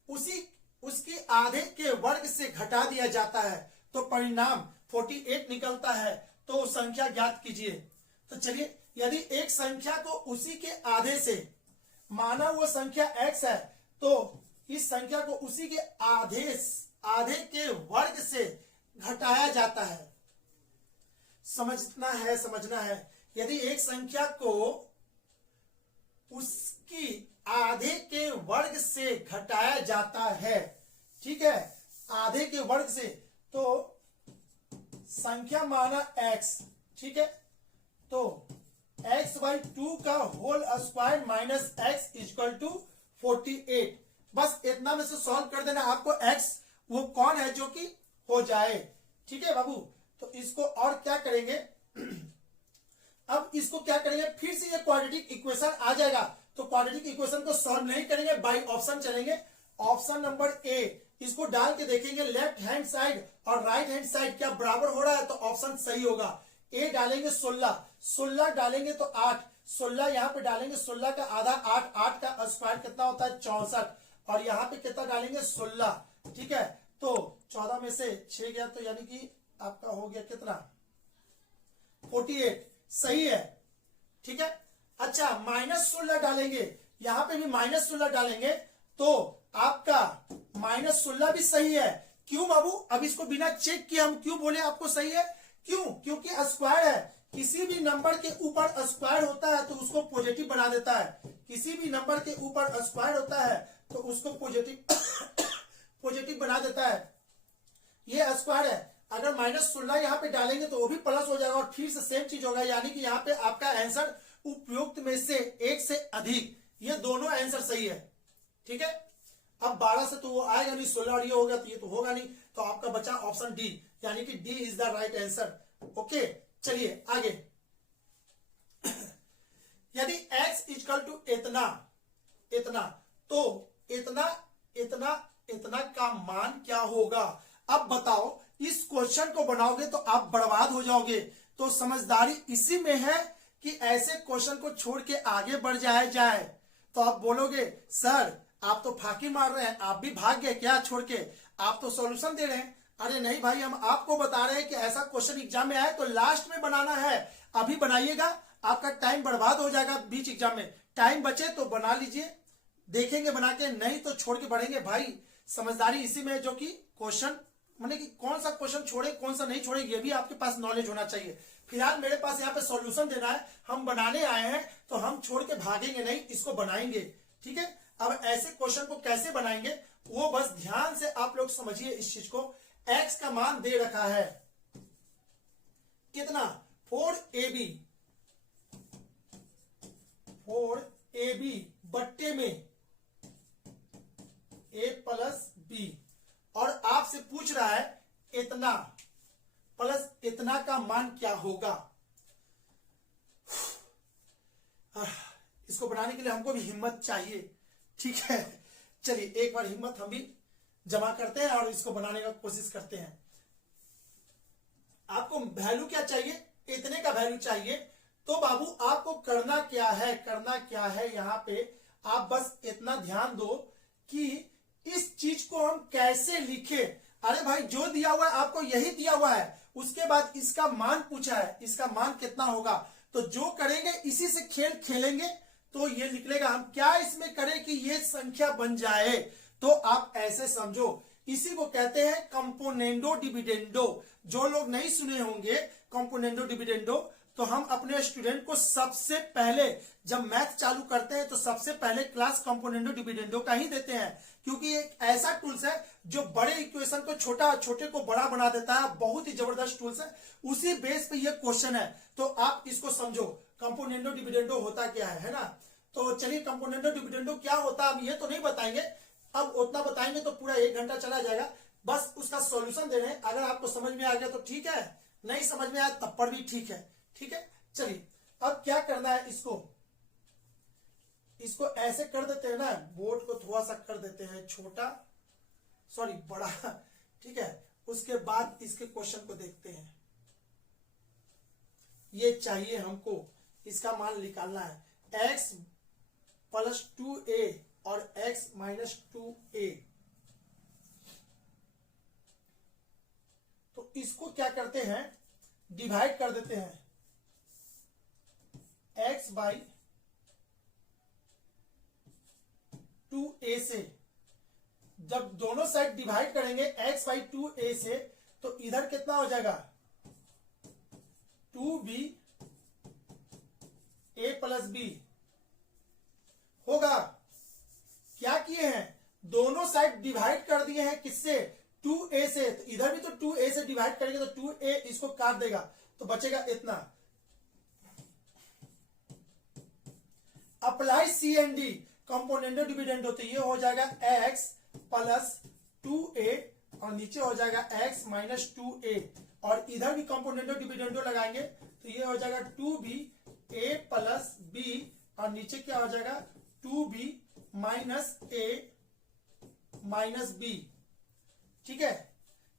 उसकी आधे के वर्ग से घटा दिया जाता है तो परिणाम 48 निकलता है, तो संख्या ज्ञात कीजिए। तो चलिए, यदि एक संख्या को उसी के आधे से, माना वो संख्या x है, तो इस संख्या को उसी के आधे के वर्ग से घटाया जाता है। समझना है। यदि एक संख्या को उसकी आधे के वर्ग से घटाया जाता है, ठीक है, आधे के वर्ग से, तो संख्या माना x, ठीक है, तो x/2 का whole square minus x equal to 48। बस इतना में से सॉल्व कर देना, आपको x वो कौन है जो कि हो जाए। ठीक है बाबू, तो इसको और क्या करेंगे, अब इसको क्या करेंगे, फिर से ये क्वाड्रेटिक इक्वेशन आ जाएगा, तो क्वाड्रेटिक इक्वेशन को सॉल्व नहीं करेंगे, बाय ऑप्शन चलेंगे। ऑप्शन नंबर ए, इसको डाल के देखेंगे लेफ्ट हैंड साइड और राइट हैंड साइड क्या बराबर हो रहा है, तो ऑप्शन सही होगा। ए डालेंगे 16 डालेंगे तो 8, 16 यहाँ पे डालेंगे, 16 का आधा 8 का स्क्वायर कितना होता है 64, और यहाँ पे कितना डालेंगे 16। ठीक है, तो 14 में से 6 गया, तो यानी कि आपका हो गया कितना 48, सही है। ठीक है, अच्छा -16 डालेंगे, यहां पे भी -16 डालेंगे, तो आपका -16 भी सही है। क्यों बाबू, अब इसको बिना चेक किए हम क्यों बोले आपको सही है, क्यों, क्योंकि स्क्वायर है, किसी भी नंबर के ऊपर स्क्वायर होता है तो उसको पॉजिटिव बना देता है, किसी भी नंबर के ऊपर स्क्वायर होता है तो उसको पॉजिटिव बना देता है। ये स्क्वायर है, अगर -16 यहाँ पे डालेंगे तो वो भी प्लस हो जाएगा, और फिर से सेम चीज होगा, यानी कि यहाँ पे आपका आंसर उपयुक्त में से एक से अधिक, ये दोनों आंसर सही है। ठीक है, अब 12 से तो वो आएगा नहीं, 16 और ये हो गया तो ये तो होगा नहीं, तो आपका बचा ऑप्शन डी, यानी कि D is the right answer. Okay, चलिए आगे। यदि x इक्वल टू इतना इतना तो इतना इतना इतना का मान क्या होगा। अब बताओ, इस क्वेश्चन को बनाओगे तो आप बर्बाद हो जाओगे। तो समझदारी इसी में है कि ऐसे क्वेश्चन को छोड़ के आगे बढ़ जाए। तो आप बोलोगे सर आप तो फाकी मार रहे हैं, आप भी भाग गए क्या छोड़ के, आप तो सॉल्यूशन दे रहे हैं। अरे नहीं भाई, हम आपको बता रहे हैं कि ऐसा क्वेश्चन एग्जाम में आए तो लास्ट में बनाना है, अभी बनाइएगा आपका टाइम बर्बाद हो जाएगा। बीच एग्जाम में टाइम बचे तो बना लीजिए, देखेंगे बना के, नहीं तो छोड़ के बढ़ेंगे। भाई समझदारी इसी में है, जो कि क्वेश्चन माने कि कौन सा क्वेश्चन छोड़े कौन सा नहीं छोड़े, ये भी आपके पास नॉलेज होना चाहिए। फिलहाल मेरे पास यहाँ पे सॉल्यूशन देना है, हम बनाने आए हैं तो हम छोड़ के भागेंगे नहीं, इसको बनाएंगे। ठीक है, अब ऐसे क्वेश्चन को कैसे बनाएंगे वो बस ध्यान से आप लोग समझिए इस चीज को। x का मान दे रखा है कितना, 4ab बट्टे में a प्लस b, और आपसे पूछ रहा है इतना प्लस इतना का मान क्या होगा। इसको बनाने के लिए हमको भी हिम्मत चाहिए। ठीक है, चलिए एक बार हिम्मत हम भी जमा करते हैं और इसको बनाने का कोशिश करते हैं। आपको वैल्यू क्या चाहिए, इतने का वैल्यू चाहिए। तो बाबू आपको करना क्या है यहाँ पे, आप बस इतना ध्यान दो कि इस चीज को हम कैसे लिखे। अरे भाई जो दिया हुआ है आपको यही दिया हुआ है, उसके बाद इसका मान पूछा है, इसका मान कितना होगा। तो जो करेंगे इसी से खेल खेलेंगे तो ये निकलेगा। हम क्या इसमें करें कि ये संख्या बन जाए, तो आप ऐसे समझो, इसी को कहते हैं कंपोनेंडो डिविडेंडो। जो लोग नहीं सुने होंगे कंपोनेंडो डिविडेंडो, तो हम अपने स्टूडेंट को सबसे पहले जब मैथ चालू करते हैं तो सबसे पहले क्लास कंपोनेंडो डिविडेंडो का ही देते हैं, क्योंकि एक ऐसा टूल्स है जो बड़े इक्वेशन को छोटा, छोटे को बड़ा बना देता है। बहुत ही जबरदस्त टूल्स है, उसी बेस पे ये क्वेश्चन है। तो आप इसको समझो कंपोनेंडो डिविडेंडो होता क्या है ना। तो चलिए कंपोनेंडो डिविडेंडो क्या होता है अब ये तो नहीं बताएंगे, अब उतना बताएंगे तो पूरा 1 घंटा चला जाएगा। बस उसका सॉल्यूशन दे रहे हैं, अगर आपको समझ में आ गया तो ठीक है, नहीं समझ में आया तब पर भी ठीक है। ठीक है, चलिए अब क्या करना है, इसको ऐसे कर देते हैं ना, बोर्ड को थोड़ा सा कर देते हैं छोटा, सॉरी बड़ा। ठीक है, उसके बाद इसके क्वेश्चन को देखते हैं। ये चाहिए हमको, इसका मान निकालना है x प्लस 2a और x माइनस 2a। तो इसको क्या करते हैं, डिवाइड कर देते हैं x बाई 2a से। जब दोनों साइड डिवाइड करेंगे x बाई 2a से, तो इधर कितना हो जाएगा 2b a प्लस b होगा। क्या किए हैं, दोनों साइड डिवाइड कर दिए हैं किससे, 2a से। तो इधर भी तो 2a से डिवाइड करेंगे तो 2a इसको काट देगा तो बचेगा इतना। अप्लाई CND कंपोनेंडो डिविडेंडो, तो ये हो जाएगा x प्लस 2a और नीचे हो जाएगा x माइनस 2a, और इधर भी कंपोनेंडो डिविडेंडो लगाएंगे तो ये हो जाएगा 2b a प्लस b, और नीचे क्या हो जाएगा 2b minus a minus b। ठीक है,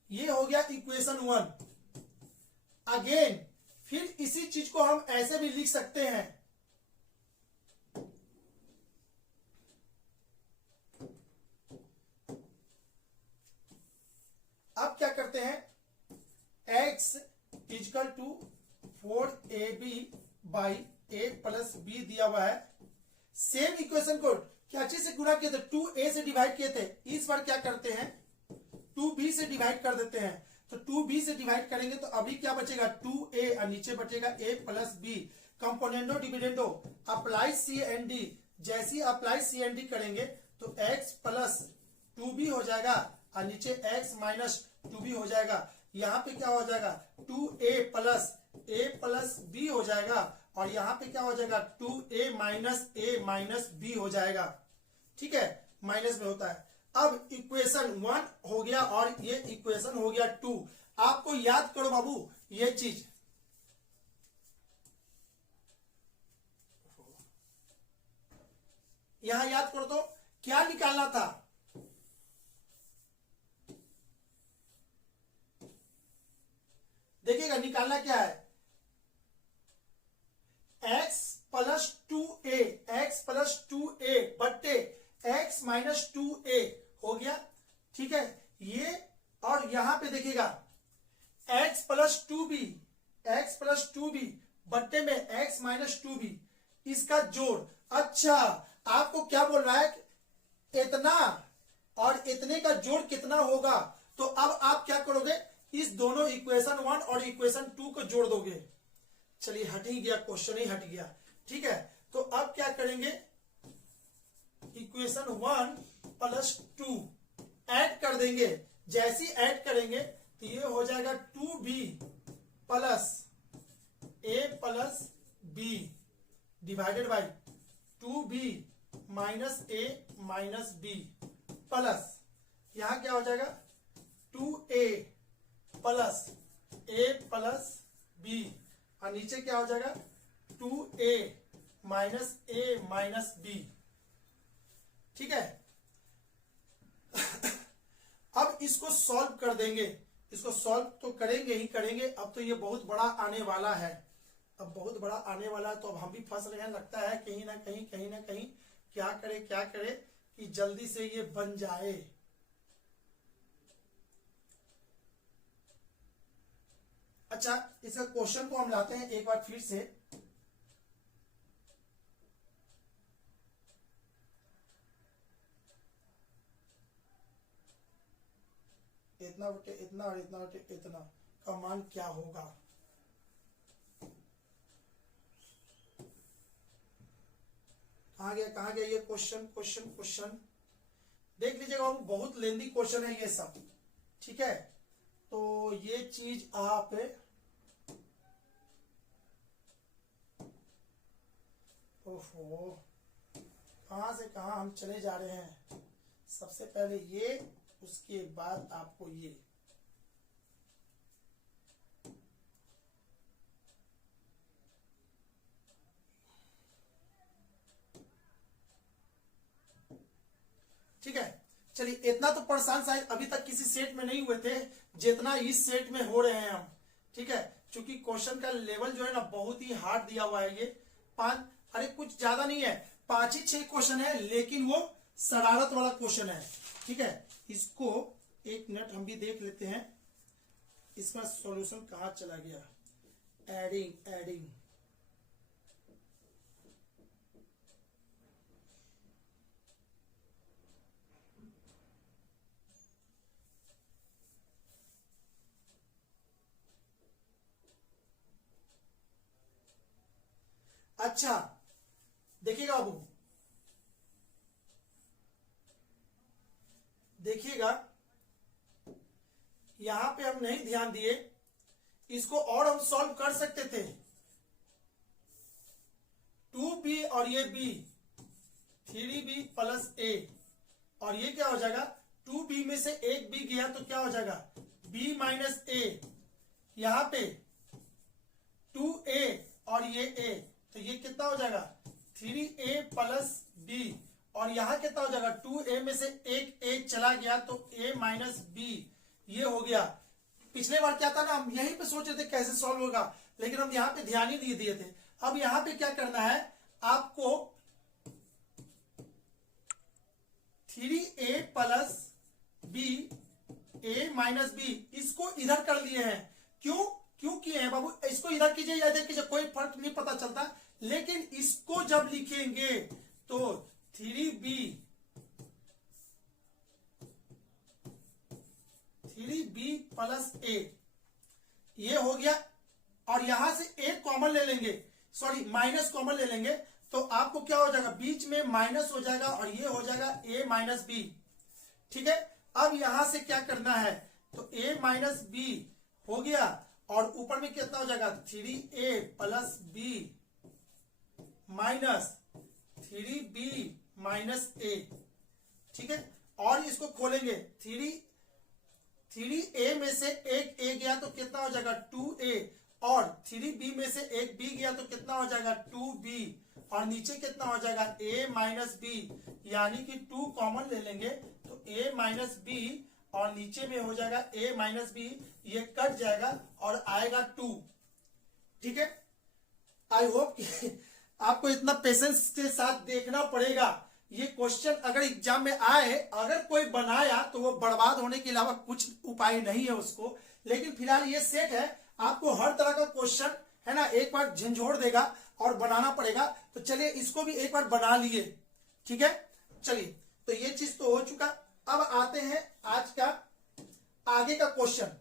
ये हो गया इक्वेशन 1। अगेन फिर इसी चीज को हम ऐसे भी लिख सकते हैं, अब क्या करते हैं, x equal to 4ab by a plus b दिया हुआ है। सेम इक्वेशन को क्या चीज से गुणा किए थे, 2a से डिवाइड किए थे, इस बार क्या करते हैं 2b से डिवाइड कर देते हैं। तो 2b से डिवाइड करेंगे तो अभी क्या बचेगा 2a और नीचे बचेगा a plus b। Componendo dividendo apply CND, जैसी अप्लाई CND करेंगे तो x प्लस 2b हो जाएगा और नीचे x माइनस 2b हो जाएगा। यहाँ पे क्या हो जाएगा 2a प्लस b हो जाएगा, और यहाँ पे क्या हो जाएगा 2a माइनस b हो जाएगा। ठीक है, माइनस में होता है। अब इक्वेशन 1 हो गया और ये इक्वेशन हो गया 2। आपको याद करो बाबू ये चीज, यहां याद करो तो क्या निकालना था, देखिएगा निकालना क्या है, x plus 2a, x plus 2a बट्टे x माइनस 2a हो गया। ठीक है, ये और यहां पे देखिएगा x plus 2b, x plus 2b बट्टे में x माइनस 2b, इसका जोड़। अच्छा, आपको क्या बोल रहा है, इतना और इतने का जोड़ कितना होगा, तो अब आप क्या करोगे, इस दोनों इक्वेशन 1 और इक्वेशन 2 को जोड़ दोगे। चलिए हट ही गया, क्वेश्चन ही हट गया। ठीक है, तो अब क्या करेंगे, इक्वेशन 1 प्लस 2 ऐड कर देंगे। जैसे ही ऐड करेंगे तो ये हो जाएगा 2b plus a plus b divided by 2b minus a minus b plus यहां क्या हो जाएगा 2a plus a plus b और नीचे क्या हो जाएगा 2a minus a minus b। ठीक है, अब इसको सॉल्व कर देंगे, इसको सॉल्व तो करेंगे ही करेंगे। अब तो ये बहुत बड़ा आने वाला है, अब बहुत बड़ा आने वाला है, तो अब हम भी फंस रहे हैं, लगता है कहीं ना कहीं क्या करे कि जल्दी से ये बन जाए। अच्छा, इसका क्वेश्चन को हम लाते हैं एक बार फिर से। इतना बटे इतना और इतना बटे इतना का मान क्या होगा। कहां गया ये क्वेश्चन देख लीजिएगा, बहुत लेंदी क्वेश्चन है ये सब। ठीक है, तो ये चीज आप ओहो, कहां से कहां हम चले जा रहे हैं। सबसे पहले ये, उसके बाद आपको ये। ठीक है, चलिए इतना तो परेशान शायद अभी तक किसी सेट में नहीं हुए थे जितना इस सेट में हो रहे हैं हम। ठीक है, क्योंकि क्वेश्चन का लेवल जो है ना बहुत ही हार्ड दिया हुआ है। ये अरे कुछ ज्यादा नहीं है, 5 ही 6 क्वेश्चन है, लेकिन वो शरारत वाला क्वेश्चन है। ठीक है, इसको एक मिनट हम भी देख लेते हैं, इसका सॉल्यूशन कहां चला गया। एडिंग अच्छा, देखिएगा बाबू, देखिएगा यहां पे हम नहीं ध्यान दिए, इसको और हम सॉल्व कर सकते थे। 2b और ये b, 3b प्लस a, और ये क्या हो जाएगा 2b में से एक b गया तो क्या हो जाएगा b माइनस a, यहां पे 2a और ये a, तो ये कितना हो जाएगा 3a प्लस b, और यहां कितना हो जाएगा 2a में से एक a चला गया तो a माइनस b, ये हो गया। पिछले बार क्या था ना, हम यहीं पे सोच रहे थे कैसे सॉल्व होगा, लेकिन हम यहां पे ध्यान ही नहीं दिए थे। अब यहां पे क्या करना है आपको, 3a plus b, a minus b, इसको इधर कर लिए हैं। क्यों किए हैं बाबू, इसको इधर कीजिए या इधर कीजिए, कोई फर्क नहीं पता चलता, लेकिन इसको जब लिखेंगे तो 3b प्लस a, ये हो गया, और यहां से एक कॉमन ले लेंगे, सॉरी माइनस कॉमन ले लेंगे, तो आपको क्या हो जाएगा बीच में माइनस हो जाएगा और ये हो जाएगा a माइनस बी। ठीक है, अब यहां से क्या करना है, तो a माइनस बी हो गया, और ऊपर में कितना हो जाएगा 3a plus b minus 3b minus a। ठीक है, और इसको खोलेंगे, 3a में से एक a गया तो कितना हो जाएगा 2a, और 3b में से एक b गया तो कितना हो जाएगा 2b, और नीचे कितना हो जाएगा a माइनस बी, यानी कि 2 कॉमन ले लेंगे तो a माइनस बी और नीचे में हो जाएगा a माइनस बी, ये कट जाएगा और आएगा 2। ठीक है, आई होप कि आपको इतना पेशेंस के साथ देखना पड़ेगा। ये क्वेश्चन अगर एग्जाम में आए, अगर कोई बनाया तो वो बर्बाद होने के अलावा कुछ उपाय नहीं है उसको। लेकिन फिलहाल ये सेट है, आपको हर तरह का क्वेश्चन है ना एक बार झंझोड़ देगा और बनाना पड़ेगा। तो चलिए इसको भी एक बार बना लिए। ठीक है, चलिए तो ये चीज तो हो चुका। अब आते हैं आज का आगे का क्वेश्चन।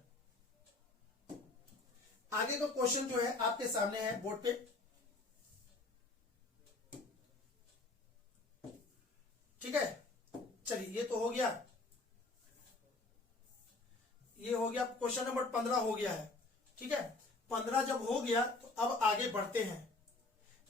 आगे का क्वेश्चन जो है आपके सामने है बोर्ड पे। ठीक है, चलिए ये तो हो गया, ये हो गया क्वेश्चन नंबर 15 हो गया है। ठीक है, 15 जब हो गया तो अब आगे बढ़ते हैं।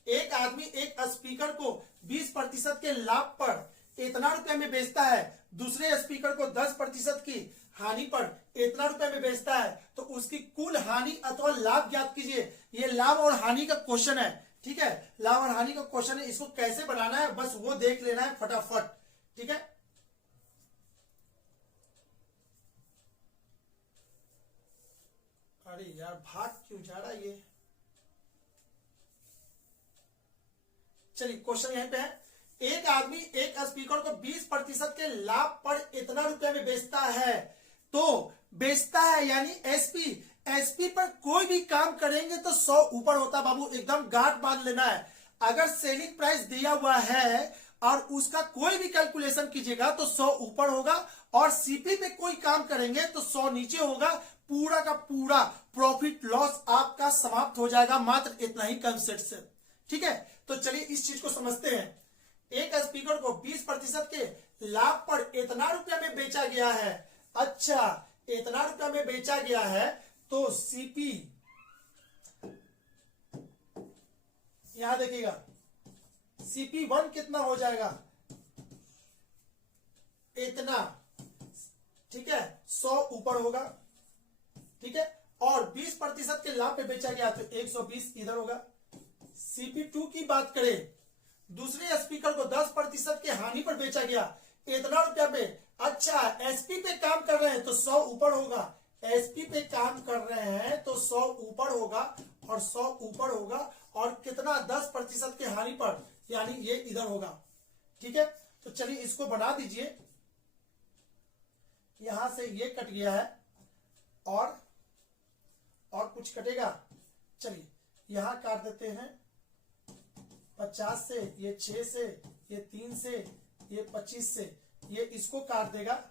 एक आदमी एक स्पीकर को 20% के लाभ पर इतना रुपए में बेचता है, दूसरे स्पीकर को 10% की हानि पर इतना रुपए में बेचता है, तो उसकी कुल हानि अथवा लाभ ज्ञात कीजिए। ये लाभ और हानि का क्वेश्चन है। ठीक है, लाभ और हानि का क्वेश्चन है, इसको कैसे बनाना है बस वो देख लेना है फटाफट। ठीक है, अरे यार भाग क्यों जा रहा है ये। चलिए क्वेश्चन यहीं पे है। एक आदमी एक स्पीकर को 20% के लाभ पर इतना रुपए में बेचता है, तो बेचता है यानी एसपी, एसपी पर कोई भी काम करेंगे तो 100 ऊपर होता है बाबू, एकदम गांठ बांध लेना है। अगर सेलिंग प्राइस दिया हुआ है और उसका कोई भी कैलकुलेशन कीजिएगा तो 100 ऊपर होगा, और सीपी पे कोई काम करेंगे तो 100 नीचे होगा। पूरा का पूरा प्रॉफिट लॉस आपका समाप्त हो जाएगा मात्र इतना ही कंसेप्ट से। ठीक है, तो चलिए इस चीज को समझते हैं। एक स्पीकर को 20% के लाभ पर इतना रुपया में बेचा गया है। अच्छा, इतना रुपया में बेचा गया है तो सीपी, यहां देखिएगा CP1 कितना हो जाएगा, इतना। ठीक है, 100 ऊपर होगा। ठीक है, और 20% के लाभ पे बेचा गया तो 120 इधर होगा। CP2 की बात करें, दूसरे स्पीकर को 10% के हानि पर बेचा गया इतना रुपया पे। अच्छा, एसपी पे काम कर रहे हैं तो 100 ऊपर होगा, एसपी पे काम कर रहे हैं तो 100 ऊपर होगा और 100 ऊपर होगा, और कितना 10% के हानि पर, यानी ये इधर होगा। ठीक है, तो चलिए इसको बना दीजिए। यहां से ये कट गया है और कुछ कटेगा। चलिए यहां काट देते हैं 50 से, ये 6 से, ये 3 से, ये 25 से, ये इसको काट देगा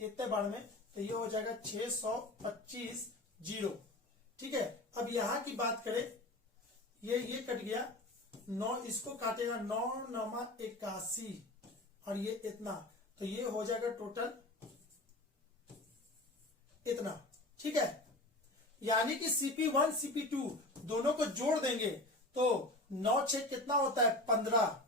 इतने बार में, तो ये हो जाएगा 625 जीरो। ठीक है, अब यहां की बात करें, ये कट गया 9, इसको काटेगा 9 9 81 और ये इतना, तो ये हो जाएगा टोटल इतना। ठीक है, यानी कि CP1 CP2 दोनों को जोड़ देंगे तो 9 6 कितना होता है 15।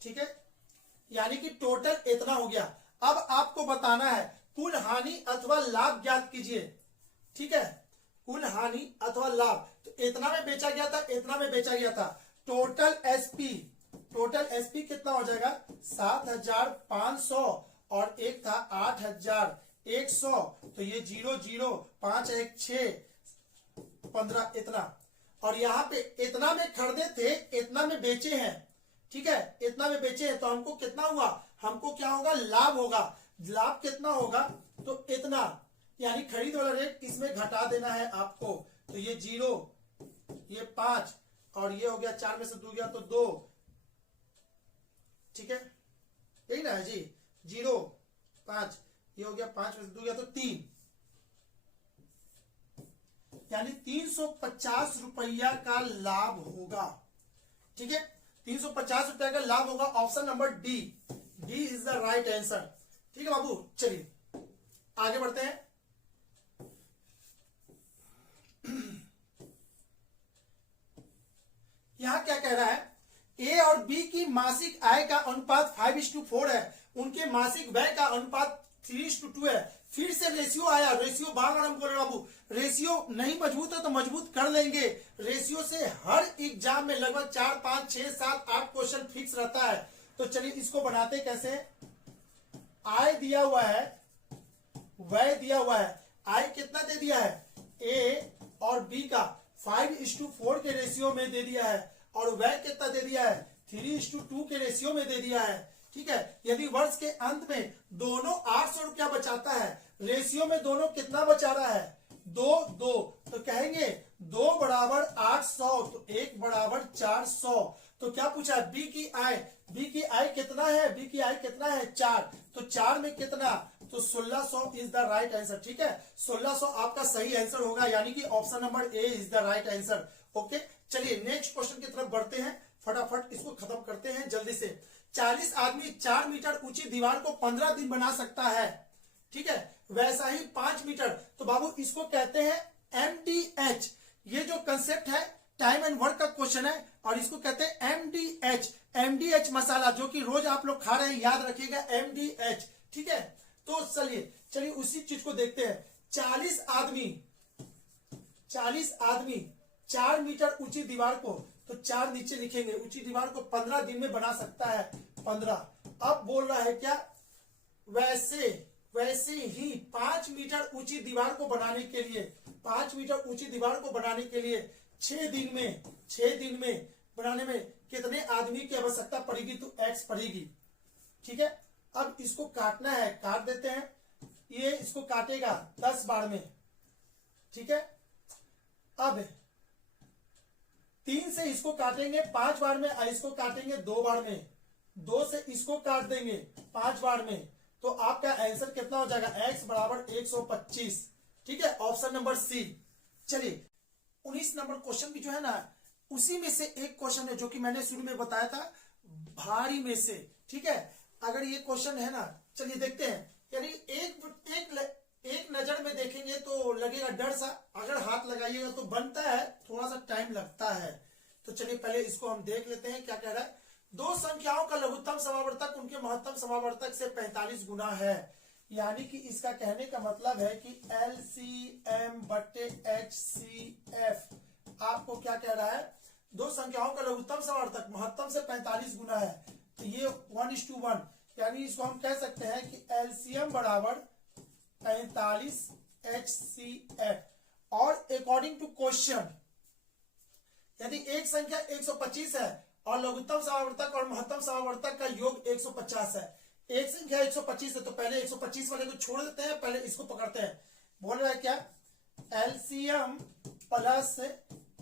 ठीक है, यानी कि टोटल इतना हो गया। अब आपको बताना है कुल हानि अथवा लाभ ज्ञात कीजिए। ठीक है, कुल हानि अथवा लाभ, तो इतना में बेचा गया था, इतना में बेचा गया था। टोटल एसपी, टोटल एसपी कितना हो जाएगा 7500 और एक था 8100, तो ये 0 0 5 1 6 15 इतना, और यहाँ पे इतना में खरीदे थे, इतना में बेचे हैं। ठीक है, इतना में बेचे हैं तो हमको कितना हुआ, हमको क्या होगा लाभ होगा। लाभ कितना होगा तो इतना, यानी खरीद वाला रेट इसमें घटा देना है आपको। तो ये 0, ये 5 और ये हो गया 4 में से 2 गया तो 2। ठीक है, यही ना है जी, 0 5, ये हो गया 5 में से 2 गया तो 3, यानी 350 रुपया का लाभ होगा। ठीक है, 350 रुपया का लाभ होगा। Option number D, D is the right answer. ठीक है बाबू, चलिए आगे बढ़ते हैं। यहां क्या कह रहा है, ए और बी की मासिक आय का अनुपात 5:4 है, उनके मासिक व्यय का अनुपात 3:2 है। फिर से रेशियो आया, रेशियो बार बार हम बोल रहे बाबू, रेशियो नहीं मजबूत है तो मजबूत कर लेंगे। रेशियो से हर एग्जाम में लगभग 4, 5, 6, 7, 8 क्वेश्चन फिक्स रहता है। तो चलिए इसको बनाते कैसे। आय दिया हुआ है, वय दिया हुआ है। आय कितना दे दिया है, ए और बी का 5:4 के रेशियो में दे दिया है, और वय कितना दे दिया है, 3:2 के रेशियो में दे दिया है। ठीक है, यदि वर्ष के अंत में दोनों 800 रुपया बचाता है, रेशियो में दोनों कितना बचा रहा है, 2, 2, तो कहेंगे 2 बराबर 800, तो 1 बराबर 400। तो क्या पूछा, बी की आय, बी की आय कितना है, बी की आय कितना है, 4, तो 4 में कितना, तो 1600 इज द राइट आंसर। ठीक है, 1600 आपका सही आंसर होगा, यानी कि option number A is the right answer. Okay, चलिए नेक्स्ट क्वेश्चन की तरफ बढ़ते हैं, फटाफट इसको खत्म करते हैं जल्दी से। 40 आदमी 4 मीटर ऊंची दीवार को 15 दिन बना सकता है। ठीक है, वैसा ही 5 मीटर, तो बाबू इसको कहते हैं MDH। ये जो कंसेप्ट है टाइम एंड वर्क का क्वेश्चन है, और इसको कहते हैं MDH। MDH मसाला जो कि रोज आप लोग खा रहे हैं, याद रखिएगा MDH। ठीक है, तो चलिए उसी चीज को देखते हैं। 40 आदमी 4 मीटर ऊंची दीवार को, तो 4 नीचे लिखेंगे, ऊंची दीवार को 15 दिन में बना सकता है, 15। अब बोल रहा है क्या, वैसे ही 5 मीटर ऊंची दीवार को बनाने के लिए, 5 मीटर ऊंची दीवार को बनाने के लिए 6 दिन में बनाने में कितने आदमी की आवश्यकता पड़ेगी, तो X पड़ेगी। ठीक है, अब इसको काटना है, काट देते हैं। ये इसको काटेगा 10 बार में। ठीक है, अब 3 से इसको काटेंगे 5 बार में, और इसको काटेंगे 2 बार में। 2 से इसको काट देंगे 5 बार में, तो आपका आंसर कितना हो जाएगा, X बराबर 125। ठीक है, ऑप्शन नंबर सी। चलिए 19 नंबर क्वेश्चन भी जो है ना, उसी में से एक क्वेश्चन है जो कि मैंने शुरू में बताया था, भारी में से। ठीक है, अगर ये क्वेश्चन है ना, चलिए देखते हैं। यानी एक नजर में देखेंगे तो लगेगा डर सा, अगर हाथ लगाइएगा तो बनता है, थोड़ा सा टाइम लगता है। तो चलिए पहले इसको हम देख लेते हैं क्या कह रहा है। दो संख्याओं का लघुत्तम समावर्तक उनके महत्तम समावर्तक से 45 गुना है। यानी कि इसका कहने का मतलब है कि LCM बटे HCF आपको क्या कह रहा है, दो संख्याओं का लघुत्तम समावर्तक महत्तम से 45 गुना है, तो ये 1:1, यानी इसको हम कह सकते हैं कि LCM बराबर 45 HCF। और अकॉर्डिंग टू क्वेश्चन, यदि एक संख्या 125 है और लघुत्तम समावर्तक और महत्तम समावर्तक का योग 150 है, एक संख्या 125 है, तो पहले 125 वाले को छोड़ देते हैं, पहले इसको पकड़ते हैं। बोल रहा है क्या, LCM plus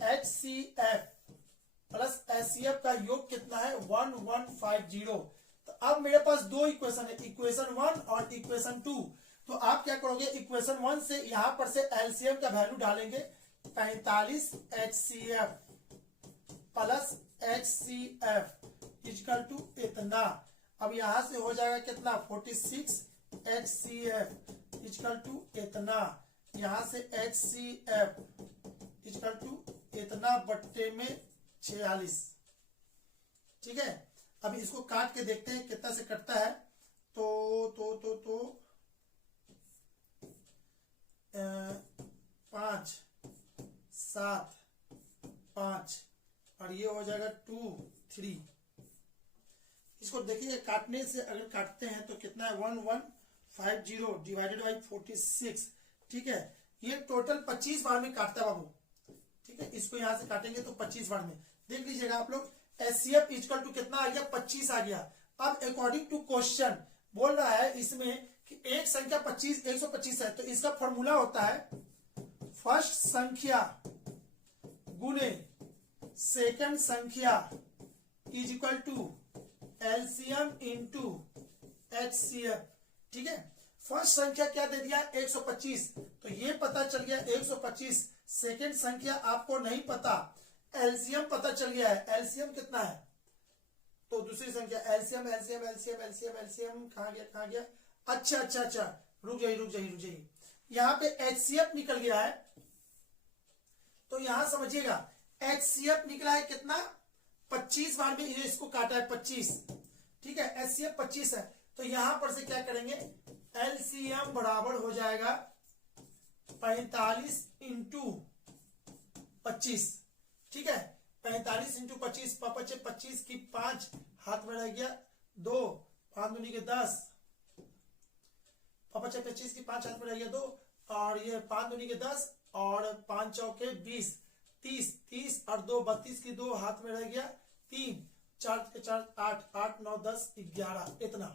HCF plus HCF का योग कितना है, 1150। तो अब मेरे पास दो इक्वेशन है, इक्वेशन 1 और इक्वेशन 2। तो आप क्या करोगे, इक्वेशन 1 से यहां पर से LCM का वैल्यू डालेंगे, 45 HCF plus HCF equal to इतना। अब यहां से हो जाएगा कितना, 46 HCF इक्वल टू इतना। यहां से HCF इक्वल टू इतना बट्टे में 46। ठीक है, अभी इसको काट के देखते हैं कितना से कटता है। तो 5 7 5 और ये हो जाएगा 2 3। इसको देखिए काटने से, अगर काटते हैं तो कितना है, 1150 डिवाइडेड बाई 46। ठीक है, ये टोटल 25 बार में काटता है बाबू। ठीक है, इसको यहां से काटेंगे तो 25 बार में, देख लीजिएगा आप लोग। HCF इक्वल टू कितना आ गया, 25 आ गया। अब अकॉर्डिंग टू क्वेश्चन बोल रहा है इसमें कि एक संख्या 125 है, तो इसका फॉर्मूला होता है फर्स्ट संख्या गुने सेकंड संख्या is equal to LCM into HCF। ठीक है, फर्स्ट संख्या क्या दे दिया, 125, तो ये पता चल गया 125। सेकंड संख्या आपको नहीं पता, LCM पता चल गया है, LCM कितना है, तो दूसरी संख्या LCM कहां गया, अच्छा, रुक जाइए, यहां पे HCF निकल गया है। तो यहां समझिएगा HCF निकला है कितना, 25 बार में इसको काटा है 25। ठीक है, HCF 25 है, तो यहां पर से क्या करेंगे, एलसीएम बराबर हो जाएगा 45 इंटू 25, ठीक है। 45 इंटू 25, 25 की 5 हाथ में रह गया 2, 5 दूनी के 10, 25 की 5 हाथ में रह गया 2, और ये 5 दूनी के 10 और 5 चौके 20, 30 और 2 32 की 2 हाथ में रह गया 3, 4 के 4 8, 8 9 10 11, इतना,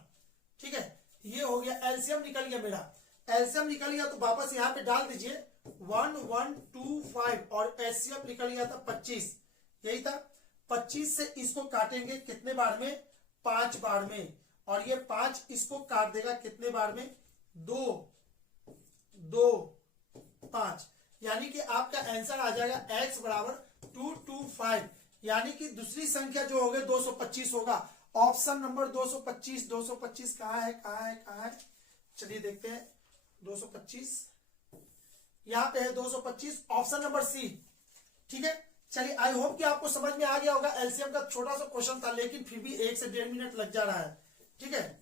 ठीक है। ये हो गया, एलसीएम निकल गया मेरा। एलसीएम निकल गया तो वापस यहाँ पे डाल दीजिए 1125 और एचसीएफ निकल गया था 25, यही था। 25 से इसको काटेंगे कितने बार में? 5 बार में, और ये 5 इसको काट देगा कितने बार में? 2 2 5, यानी कि आपका आंसर आ जाएगा x बराबर 225, यानी कि दूसरी संख्या जो होगी 225 होगा। ऑप्शन नंबर 225, 225 कहाँ है, कहाँ है, कहाँ है? चलिए देखते हैं 225, यहाँ पे है 225, ऑप्शन नंबर सी, ठीक है। चलिए, आई होप कि आपको समझ में आ गया होगा। एलसीएम का छोटा सा क्वेश्चन था, लेकिन फिर भी 1 से 1.5 मिनट लग जा रहा है, ठीक है।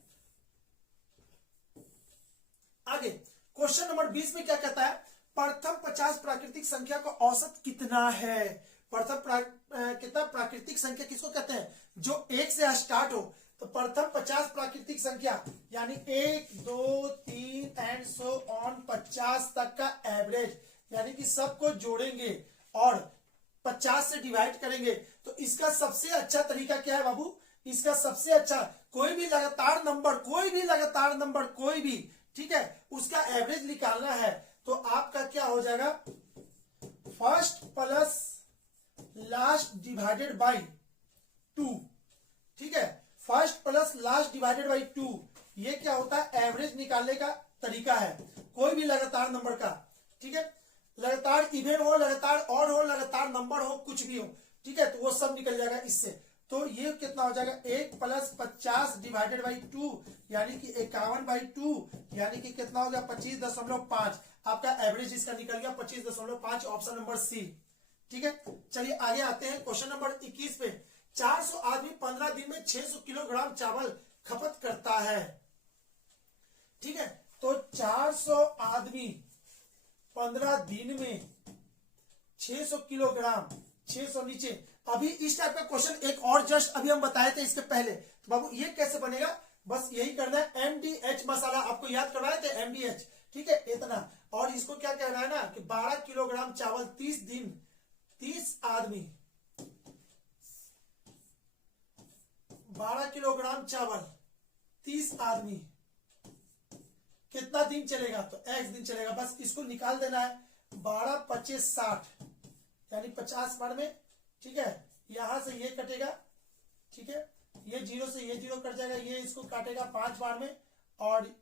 आगे क्वेश्चन नंबर 20 में क्या कहता है? प्रथम 50 प्राकृतिक संख्या का औसत कितना है? प्रथम कितना प्राकृतिक संख्या किसको कहते हैं? जो 1 से स्टार्ट हो। तो प्रथम 50 प्राकृतिक संख्या यानी 1 2 3 एंड सो ऑन 50 तक का एवरेज, यानी कि सबको जोड़ेंगे और 50 से डिवाइड करेंगे। तो इसका सबसे अच्छा तरीका क्या है बाबू? इसका सबसे अच्छा, कोई भी लगातार नंबर कोई भी, ठीक है, उसका एवरेज निकालना है। तो आपका क्या हो जाएगा? First plus last divided by 2, ठीक है। First plus last divided by 2, ये क्या होता है? एवरेज निकालने का तरीका है कोई भी लगातार नंबर का, ठीक है। लगातार इवन हो, लगातार और हो, लगातार नंबर हो, कुछ भी हो, ठीक है, तो वो सब निकल जाएगा इससे। तो ये कितना हो जाएगा? 1 प्लस 50 डिवाइडेड बाई 2, यानी कि 51/2, यानी कि कितना हो गया? 25.5। आपका एवरेज इसका निकल गया 25.5, ऑप्शन नंबर सी, ठीक है। चलिए आगे आते हैं क्वेश्चन नंबर 21 पे। 400 आदमी 15 दिन में 600 किलोग्राम चावल खपत करता है, ठीक है। तो 400 आदमी 15 दिन में 600 किलोग्राम, 600 नीचे। अभी इस टाइप का क्वेश्चन एक और जस्ट अभी हम बताए थे इसके पहले। तो बाबू ये कैसे बनेगा? बस यही करना है, MDH मसाला आपको याद करवाए थे, MDH, ठीक है, इतना। और इसको क्या कह रहा है ना कि 12 किलोग्राम चावल 30 दिन, 30 आदमी, 12 किलोग्राम चावल 30 आदमी कितना दिन चलेगा? तो x दिन चलेगा। बस इसको निकाल देना है। 12 25 60, यानी 50 बार में, ठीक है। यहां से ये कटेगा, ठीक है, ये 0 से ये 0 कट जाएगा, ये इसको काटेगा 5 बार में, और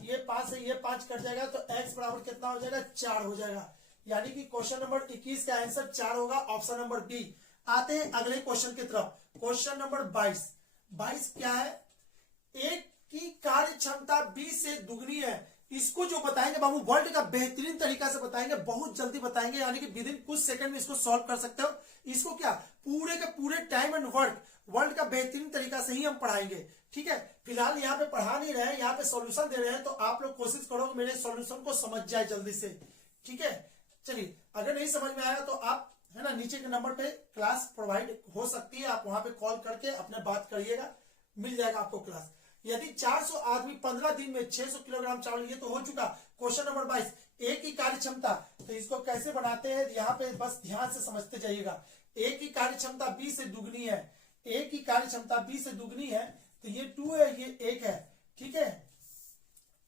ये 5 से ये 5 कट जाएगा। तो x बराबर कितना हो जाएगा? 4 हो जाएगा। यानी कि क्वेश्चन नंबर 21 का आंसर 4 होगा, ऑप्शन नंबर बी। आते हैं अगले क्वेश्चन की तरफ। क्वेश्चन नंबर 22 क्या है? एक की कार्य क्षमता 20 से दुगनी है। इसको जो बताएंगे बाबू वर्ल्ड का बेहतरीन तरीका से बताएंगे, बहुत जल्दी बताएंगे, यानी कि विद इन कुछ सेकंड में इसको सॉल्व कर सकते हो। इसको क्या पूरे के पूरे टाइम एंड वर्क वर्ल्ड का बेहतरीन तरीका से ही हम पढ़ाएंगे, ठीक है। फिलहाल यहाँ पे पढ़ा नहीं रहे हैं, यहाँ पे सॉल्यूशन दे रहे हैं, तो आप लोग कोशिश करो कि मेरे सॉल्यूशन को समझ जाए जल्दी से, ठीक है। चलिए, अगर नहीं समझ में आया तो आप है ना नीचे के नंबर पे क्लास प्रोवाइड हो सकती है, आप वहां पे कॉल करके अपने बात करिएगा, मिल जाएगा आपको क्लास। यदि 400 आदमी 15 दिन में 600 किलोग्राम चावल, ये तो हो चुका। क्वेश्चन नंबर 22, एक ही कार्य क्षमता, तो इसको कैसे बनाते हैं यहाँ पे बस ध्यान से समझते जाइएगा। एक ही कार्य क्षमता 20 से दुगनी है, एक ही कार्य क्षमता 20 से दुगनी है, तो ये 2 है, ये 1 है, ठीक है।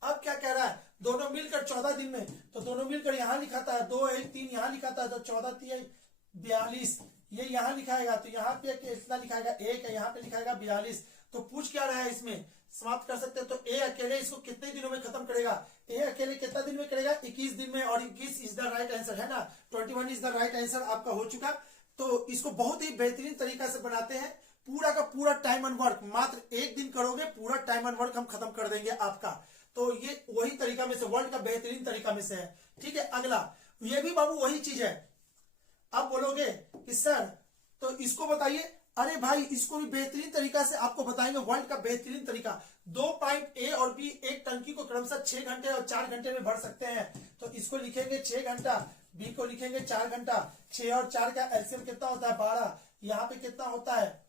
अब क्या कह रहा है? दोनों मिलकर 14 दिन में, तो दोनों मिलकर यहाँ लिखाता है 2 1 3, यहाँ लिखाता है तो 14 3 42, ये यहाँ लिखाएगा तो यहाँ पे कितना लिखाएगा? 1 है, यहाँ पे लिखाएगा 42। तो पूछ क्या रहा है इसमें? समाप्त कर सकते हैं। तो ए अकेले इसको कितने दिनों में खत्म करेगा? ए अकेले कितना दिन में करेगा? 21 दिन में, और 21 इज द राइट आंसर, है ना। 21 इज द राइट आंसर आपका हो चुका। तो इसको बहुत ही बेहतरीन तरीका से बनाते हैं। पूरा का पूरा टाइम एंड वर्क मात्र 1 दिन करोगे, पूरा टाइम एंड वर्क हम खत्म कर देंगे आपका। तो ये वही तरीका में से, वर्ल्ड का बेहतरीन तरीका में से है, ठीक है। अगला, ये भी बाबू वही चीज है। अब बोलोगे कि सर तो इसको बताइए, अरे भाई इसको भी बेहतरीन तरीका से आपको बताएंगे, वर्ल्ड का बेहतरीन तरीका। 2 पाइप ए और बी एक टंकी को क्रमशः 6 घंटे और 4 घंटे में भर सकते हैं। तो इसको लिखेंगे 6 घंटा, बी को लिखेंगे 4 घंटा। 6 और 4 का एलसीएम कितना होता है 12। यहाँ पे कितना होता है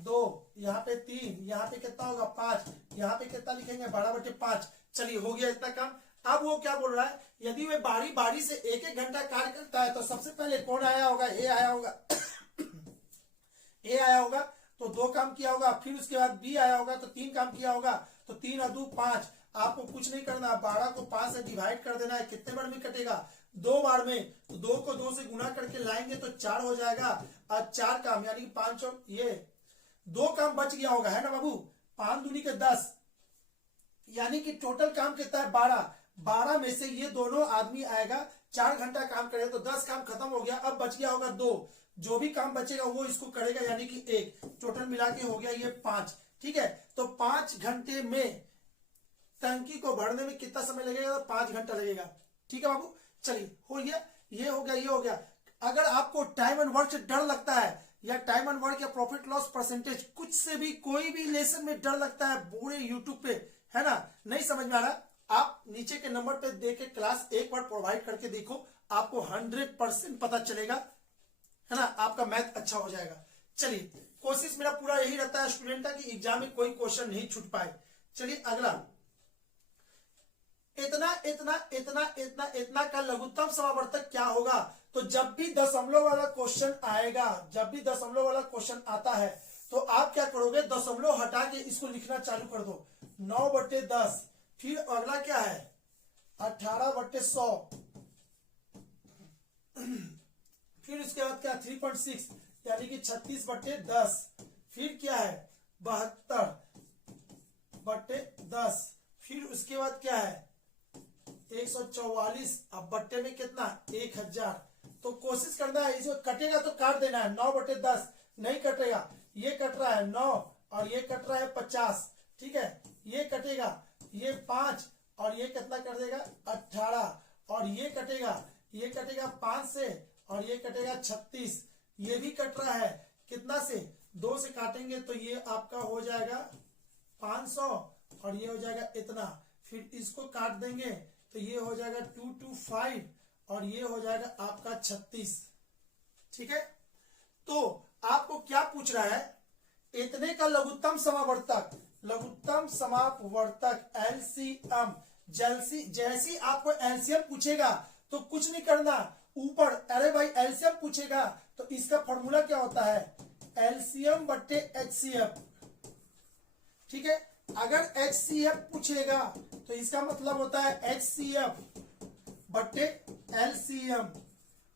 2, यहाँ पे 3, यहाँ पे कितना होगा 5, यहाँ पे कितना लिखेंगे 12/5। चलिए हो गया इतना काम। अब वो क्या बोल रहा है, यदि वे बारी बारी से एक एक घंटा कार्य करता है तो सबसे पहले कौन आया होगा, ए आया होगा ए आया होगा तो 2 काम किया होगा, फिर उसके बाद बी आया होगा तो 3 काम किया होगा, तो 3 और 2 5। आपको कुछ नहीं करना, 12 को 5 से डिवाइड कर देना है। कितने बार में कटेगा 2 बार में, तो 2 को 2 से गुना करके लाएंगे तो 4 हो जाएगा। और 4 काम यानी कि 5 और ये 2 काम बच गया होगा, है ना बाबू। 5 दूनी के 10 यानी कि टोटल काम कितना है 12। 12 में से ये दोनों आदमी आएगा, 4 घंटा काम करेगा तो 10 काम खत्म हो गया। अब बच गया होगा 2, जो भी काम बचेगा वो इसको करेगा यानी कि 1। टोटल मिला के हो गया ये 5। ठीक है, तो 5 घंटे में टंकी को भरने में कितना समय लगेगा, 5 घंटा लगेगा। ठीक है बाबू, चलिए हो गया, ये हो गया, ये हो गया। अगर आपको टाइम एंड वर्क से डर लगता है या टाइम एंड वर्क या प्रॉफिट लॉस परसेंटेज कुछ से भी कोई भी लेसन में डर लगता है पूरे यूट्यूब पे, है ना, नहीं समझ में आ रहा, आप नीचे के नंबर पे देके क्लास एक बार प्रोवाइड करके देखो, आपको 100% पता चलेगा, है ना, आपका मैथ अच्छा हो जाएगा। चलिए कोशिश मेरा पूरा यही रहता है स्टूडेंट का कि एग्जाम में कोई क्वेश्चन नहीं छूट पाए। चलिए अगला, इतना इतना इतना इतना इतना का लघुत्तम समावर्तक क्या होगा। तो जब भी दशमलव वाला क्वेश्चन आएगा, जब भी दशमलव वाला क्वेश्चन आता है तो आप क्या करोगे, दशमलव हटा के इसको लिखना चालू कर दो। 9/10, फिर अगला क्या है 18/100, फिर उसके बाद क्या 3.6 यानी कि 36/10, फिर क्या है 72/10, फिर उसके बाद क्या है 144, अब बट्टे में कितना 1000। तो कोशिश करना है, इसको कटेगा तो काट देना है। 9/10 नहीं कटेगा, ये कट रहा है 9 और ये कट रहा है 50। ठीक है, ये कटेगा, ये 5 और ये कितना कर देगा 18, और ये कटेगा 5 से और ये कटेगा 36। ये भी कट रहा है कितना से 2 से काटेंगे तो ये आपका हो जाएगा 500 और ये हो जाएगा इतना। फिर इसको काट देंगे तो ये हो जाएगा 225 और ये हो जाएगा आपका 36। ठीक है, तो आपको क्या पूछ रहा है, इतने का लघुत्तम समावर्तक एलसीएम। जैसी आपको एलसीएम पूछेगा तो कुछ नहीं करना, ऊपर, अरे भाई एलसीएम पूछेगा तो इसका फॉर्मूला क्या होता है एलसीएम बट्टे एचसीएफ। ठीक है, अगर एचसीएफ पूछेगा तो इसका मतलब होता है एचसीएफ बट्टे एलसीएम।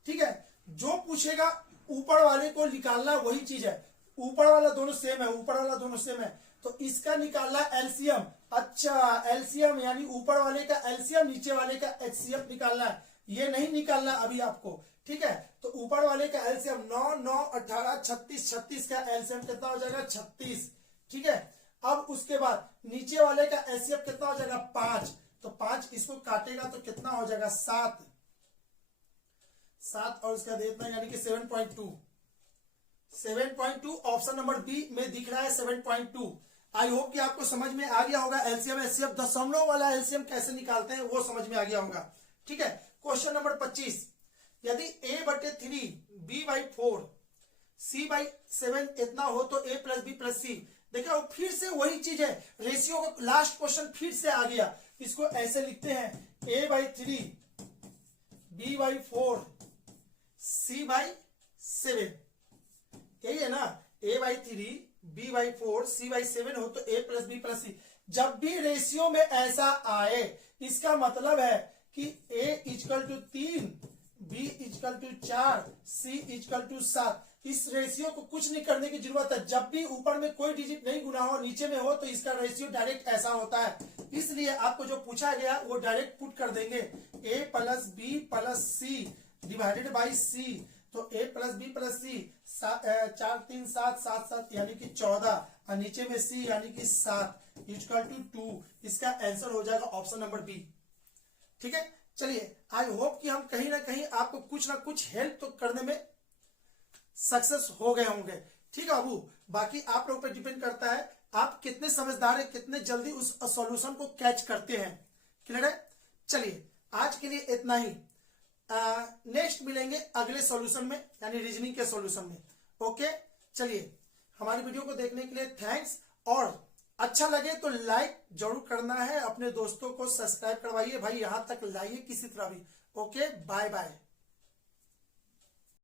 ठीक है, जो पूछेगा ऊपर वाले को निकालना वही चीज है, ऊपर वाला दोनों सेम है, ऊपर वाला दोनों सेम है, तो इसका निकालना एलसीएम। अच्छा, एलसीएम यानी ऊपर वाले का एलसीएम, नीचे वाले का एचसीएफ निकालना है, ये नहीं निकालना अभी आपको। ठीक है, तो ऊपर वाले का एलसीएम 9 9 18 36, 36 का एलसीएम कितना हो जाएगा 36। ठीक है, अब उसके बाद नीचे वाले का एचसीएफ कितना हो जाएगा 5, तो 5 इसको काटेगा तो कितना हो जाएगा 7 और उसका देना यानी कि 7.2 ऑप्शन नंबर बी में दिख रहा है 7.2। आई होप कि आपको समझ में आ गया होगा एलसीएम एचसीएफ दशमलव वाला एलसीएम कैसे निकालते हैं वो समझ में आ गया होगा। ठीक है, क्वेश्चन नंबर 25, यदि a/3 b/4 c/7 इतना हो तो a + b + c। देखो फिर से वही चीज है, रेशियो का लास्ट क्वेश्चन फिर से आ गया। इसको ऐसे लिखते हैं a/3 b/4 c/7, यही है ना, a/3 b/4 c/7 हो तो a + b + c। जब भी रेशियो में ऐसा आए इसका मतलब है कि a = 3, b = 4, c = 7। इस रेशियो को कुछ नहीं करने की जरूरत है, जब भी ऊपर में कोई डिजिट नहीं गुना हो, नीचे में हो, तो इसका रेशियो डायरेक्ट ऐसा होता है। इसलिए आपको जो पूछा गया वो डायरेक्ट पुट कर देंगे, a + b + c divided by c। तो a + b + c 4 3 7 7 7 यानी कि 14 और नीचे में c यानी कि 7 = 2। इसका आंसर हो जाएगा ऑप्शन नंबर बी। ठीक है, चलिए आई होप कि हम कहीं ना कहीं आपको कुछ ना कुछ हेल्प तो करने में सक्सेस हो गए होंगे। ठीक है बाबू, बाकी आप लोगों पर डिपेंड करता है आप कितने समझदार है, कितने जल्दी उस सॉल्यूशन को कैच करते हैं। क्लियर है? चलिए आज के लिए इतना ही। नेक्स्ट मिलेंगे अगले सॉल्यूशन में, यानी रीजनिंग के सॉल्यूशन में। ओके, चलिए हमारी वीडियो को देखने के लिए थैंक्स, और अच्छा लगे तो लाइक जरूर करना है, अपने दोस्तों को सब्सक्राइब करवाइए भाई, यहां तक लाइए किसी तरह भी। Okay, bye bye.